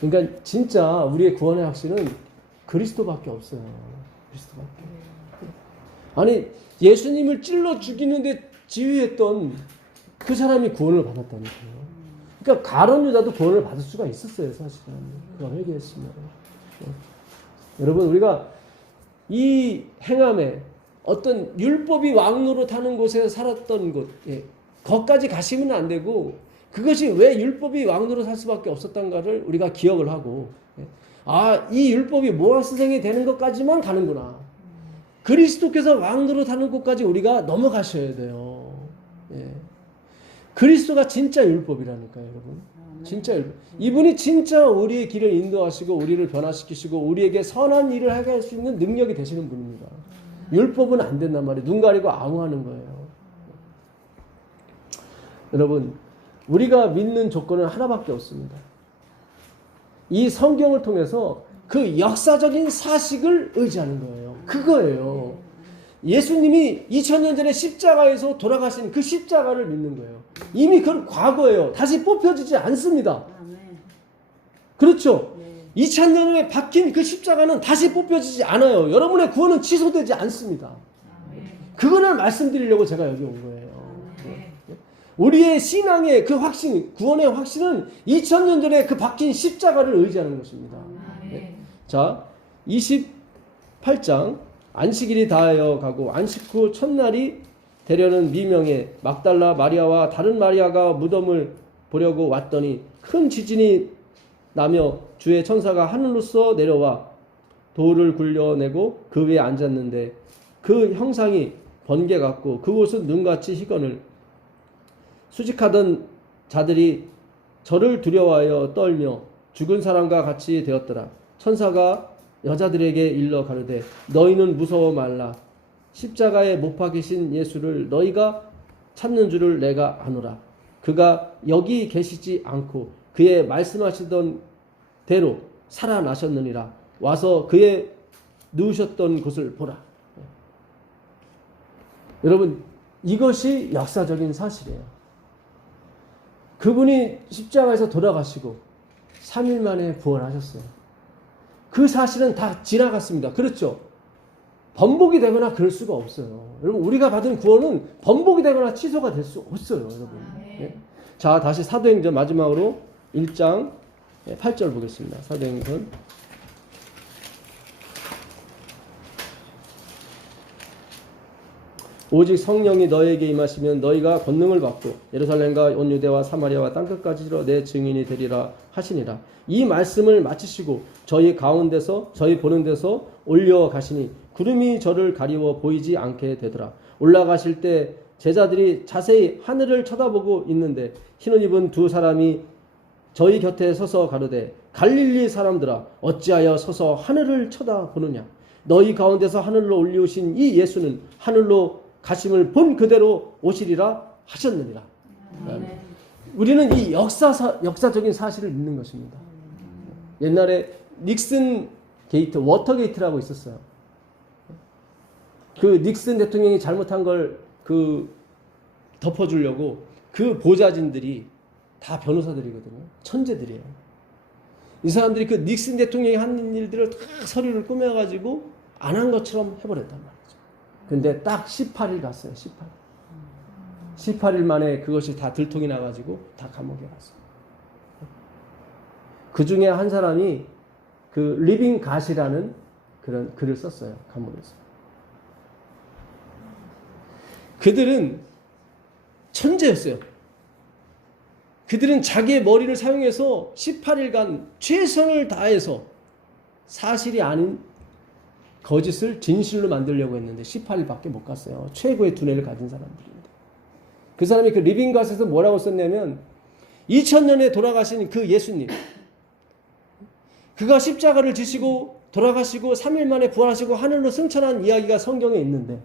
그러니까 진짜 우리의 구원의 확신은 그리스도밖에 없어요. 그리스도밖에. 아니 예수님을 찔러 죽이는데 지휘했던 그 사람이 구원을 받았다니까요. 그러니까 가룟 유다도 구원을 받을 수가 있었어요, 사실은. 그가 회개했으면. 여러분, 우리가 이 행함에 어떤 율법이 왕노릇하는 곳에 살았던 곳, 거기까지 가시면 안 되고 그것이 왜 율법이 왕노릇할 수밖에 없었던가를 우리가 기억을 하고, 이 율법이 모아스생이 되는 것까지만 가는구나. 그리스도께서 왕노릇하는 곳까지 우리가 넘어가셔야 돼요. 그리스도가 진짜 율법이라니까요, 여러분. 진짜 율법. 이분이 진짜 우리의 길을 인도하시고 우리를 변화시키시고 우리에게 선한 일을 하게 할 수 있는 능력이 되시는 분입니다. 율법은 안 된단 말이에요. 눈 가리고 아무하는 거예요. 여러분, 우리가 믿는 조건은 하나밖에 없습니다. 이 성경을 통해서 그 역사적인 사실을 의지하는 거예요. 그거예요. 예수님이 2000년 전에 십자가에서 돌아가신 그 십자가를 믿는 거예요. 이미 그건 과거예요. 다시 뽑혀지지 않습니다. 그렇죠? 2000년 후에 박힌 그 십자가는 다시 뽑혀지지 않아요. 여러분의 구원은 취소되지 않습니다. 그거를 말씀드리려고 제가 여기 온 거예요. 우리의 신앙의 그 확신, 구원의 확신은 2000년 전에 그 박힌 십자가를 의지하는 것입니다. 자, 28장 안식일이 다하여 가고 안식 후 첫날이 되려는 미명에 막달라 마리아와 다른 마리아가 무덤을 보려고 왔더니 큰 지진이 나며 주의 천사가 하늘로서 내려와 돌을 굴려내고 그 위에 앉았는데 그 형상이 번개 같고 그곳은 눈같이 희건을 수직하던 자들이 저를 두려워하여 떨며 죽은 사람과 같이 되었더라. 천사가 여자들에게 일러 가르되 너희는 무서워 말라. 십자가에 못 박히신 예수를 너희가 찾는 줄을 내가 아노라. 그가 여기 계시지 않고 그의 말씀하시던 대로 살아나셨느니라. 와서 그의 누우셨던 곳을 보라. 여러분, 이것이 역사적인 사실이에요. 그분이 십자가에서 돌아가시고 3일 만에 부활하셨어요. 그 사실은 다 지나갔습니다. 그렇죠? 번복이 되거나 그럴 수가 없어요. 여러분, 우리가 받은 구원은 번복이 되거나 취소가 될 수 없어요. 여러분. 예. 자, 다시 사도행전 마지막으로 1장 8절 보겠습니다. 사도행전 오직 성령이 너에게 임하시면 너희가 권능을 받고 예루살렘과 온 유대와 사마리아와 땅끝까지 이르러 내 증인이 되리라 하시니라. 이 말씀을 마치시고 저희 가운데서 저희 보는 데서 올려가시니 구름이 저를 가리워 보이지 않게 되더라. 올라가실 때 제자들이 자세히 하늘을 쳐다보고 있는데 흰옷 입은 두 사람이 저희 곁에 서서 가로되 갈릴리 사람들아 어찌하여 서서 하늘을 쳐다보느냐. 너희 가운데서 하늘로 올리우신 이 예수는 하늘로 가심을 본 그대로 오시리라 하셨느니라. 우리는 이 역사적인 사실을 믿는 것입니다. 옛날에 닉슨 게이트, 워터 게이트라고 있었어요. 그 닉슨 대통령이 잘못한 걸 덮어주려고 그 보좌진들이 다 변호사들이거든요. 천재들이에요. 이 사람들이 그 닉슨 대통령이 한 일들을 다 서류를 꾸며가지고 안 한 것처럼 해버렸단 말이죠. 근데 딱 18일 갔어요. 18일 만에 그것이 다 들통이 나가지고 다 감옥에 갔어요. 그 중에 한 사람이 그 리빙 갓이라는 그런 글을 썼어요. 감옥에서. 그들은 천재였어요. 그들은 자기의 머리를 사용해서 18일간 최선을 다해서 사실이 아닌 거짓을 진실로 만들려고 했는데 18일밖에 못 갔어요. 최고의 두뇌를 가진 사람들인데. 그 사람이 그 리빙갓에서 뭐라고 썼냐면 2000년에 돌아가신 그 예수님, 그가 십자가를 지시고 돌아가시고 3일 만에 부활하시고 하늘로 승천한 이야기가 성경에 있는데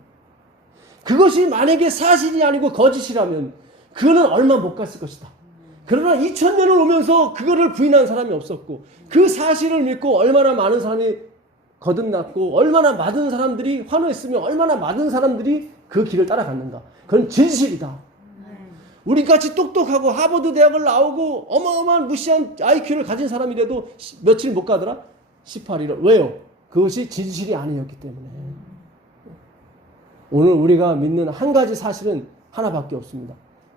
그것이 만약에 사실이 아니고 거짓이라면 그는 얼마 못 갔을 것이다. 그러나 2000년을 오면서 그거를 부인한 사람이 없었고 그 사실을 믿고 얼마나 많은 사람이 거듭났고 얼마나 많은 사람들이 환호했으며 얼마나 많은 사람들이 그 길을 따라갔는가. 그건 진실이다. 우리같이 똑똑하고 하버드 대학을 나오고 어마어마한 무시한 IQ를 가진 사람이라도 며칠 못 가더라? 18일을. 왜요? 그것이 진실이 아니었기 때문에. 오늘 우리가 믿는 한 가지 사실은 하나밖에 없습니다.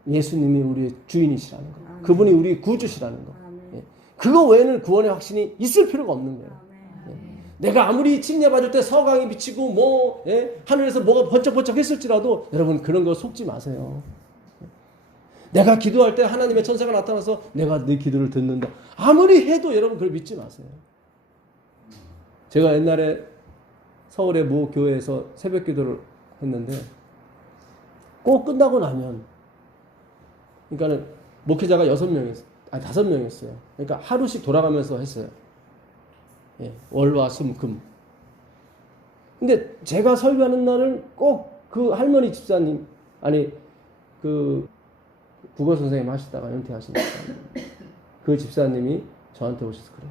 예수님이 우리의 주인이시라는 거. 그분이 우리의 구주시라는 거. 예. 그거 외에는 구원의 확신이 있을 필요가 없는 거예요. 예. 내가 아무리 침례받을 때 서강이 비치고 하늘에서 뭐가 번쩍번쩍 했을지라도 여러분 그런 거 속지 마세요. 내가 기도할 때 하나님의 천사가 나타나서 내가 네 기도를 듣는다. 아무리 해도 여러분 그걸 믿지 마세요. 제가 옛날에 서울의 모 교회에서 새벽 기도를 했는데 꼭 끝나고 나면 그러니까는 목회자가 5명이었어요. 그러니까 하루씩 돌아가면서 했어요. 예, 월화 수 금. 근데 제가 설교하는 날은 꼭 그 할머니 집사님 그 국어 선생님 하시다가 은퇴하시니까 그 집사님이 저한테 오셔서 그래요.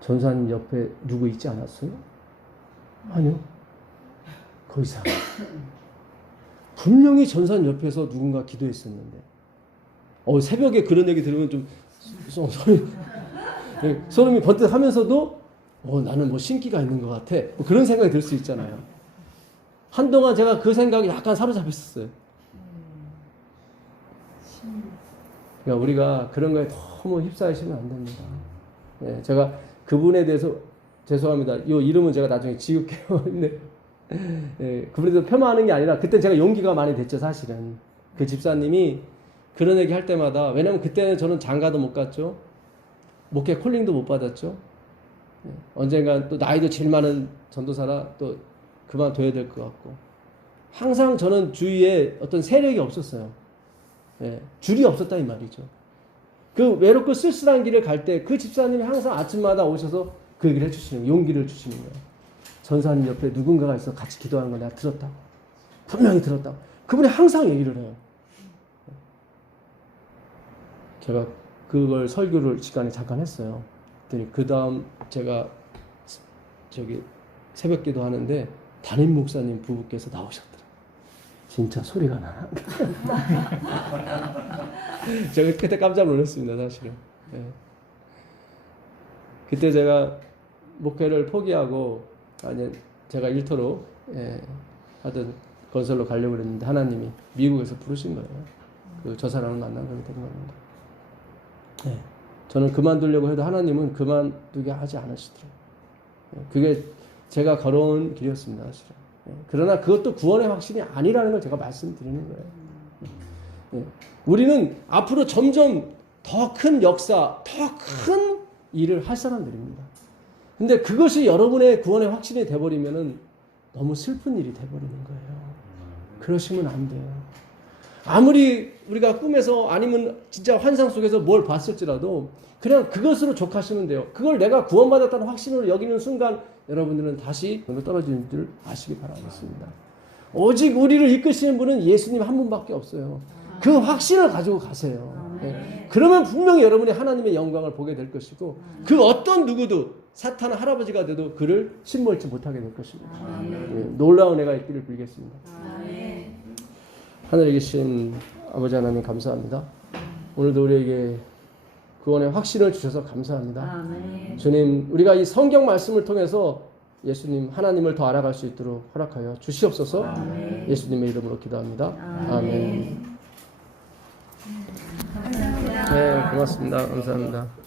전사님 옆에 누구 있지 않았어요? 아니요. 그 이상. 분명히 전사님 옆에서 누군가 기도했었는데. 새벽에 그런 얘기 들으면 좀 소름이 번뜩 하면서도 나는 뭐 신기가 있는 것 같아. 뭐 그런 생각이 들 수 있잖아요. 한동안 제가 그 생각이 약간 사로잡혔었어요. 그러니까 우리가 그런 거에 너무 휩싸이시면 안 됩니다. 예, 제가 그분에 대해서 죄송합니다. 이 이름은 제가 나중에 지울게요. 근데 그분에 대해서 폄하하는 게 아니라 그때 제가 용기가 많이 됐죠. 사실은 그 집사님이 그런 얘기 할 때마다 왜냐면 그때는 저는 장가도 못 갔죠. 목회 콜링도 못 받았죠. 예, 언젠간 또 나이도 제일 많은 전도사라 또 그만둬야 될 것 같고, 항상 저는 주위에 어떤 세력이 없었어요. 예, 줄이 없었다 이 말이죠. 그 외롭고 쓸쓸한 길을 갈 때 그 집사님이 항상 아침마다 오셔서 그 얘기를 해주시는 거예요. 용기를 주시는 거예요. 전사님 옆에 누군가가 있어 같이 기도하는 거 내가 들었다. 분명히 들었다. 그분이 항상 얘기를 해요. 제가 그걸 설교를 시간에 잠깐 했어요. 그랬더니 그 다음 제가 저기 새벽 기도 하는데 담임 목사님 부부께서 나오셨더라고요. 진짜 소리가 나나? 제가 그때 깜짝 놀랐습니다, 사실은. 예. 그때 제가 목회를 포기하고, 아니, 제가 일터로 하던 건설로 가려고 그랬는데 하나님이 미국에서 부르신 거예요. 저 사람을 만나게 된 겁니다. 예. 저는 그만두려고 해도 하나님은 그만두게 하지 않으시더라고요. 예. 그게 제가 걸어온 길이었습니다, 사실은. 예. 그러나 그것도 구원의 확신이 아니라는 걸 제가 말씀드리는 거예요. 예. 우리는 앞으로 점점 더 큰 역사, 더 큰 일을 할 사람들입니다. 근데 그것이 여러분의 구원의 확신이 돼버리면은 너무 슬픈 일이 돼버리는 거예요. 그러시면 안 돼요. 아무리 우리가 꿈에서 아니면 진짜 환상 속에서 뭘 봤을지라도 그냥 그것으로 족하시면 돼요. 그걸 내가 구원받았다는 확신으로 여기는 순간 여러분들은 다시 떨어지는 줄 아시기 바라겠습니다. 오직 우리를 이끄시는 분은 예수님 한 분밖에 없어요. 그 확신을 가지고 가세요. 네. 그러면 분명히 여러분이 하나님의 영광을 보게 될 것이고, 그 어떤 누구도 사탄 할아버지가 돼도 그를 침몰치 못하게 될 것입니다. 네. 놀라운 애가 있기를 빌겠습니다. 하늘에 계신 아버지 하나님 감사합니다. 오늘도 우리에게 구원의 확신을 주셔서 감사합니다. 주님, 우리가 이 성경 말씀을 통해서 예수님 하나님을 더 알아갈 수 있도록 허락하여 주시옵소서. 예수님의 이름으로 기도합니다. 아멘. 네, 고맙습니다. 감사합니다.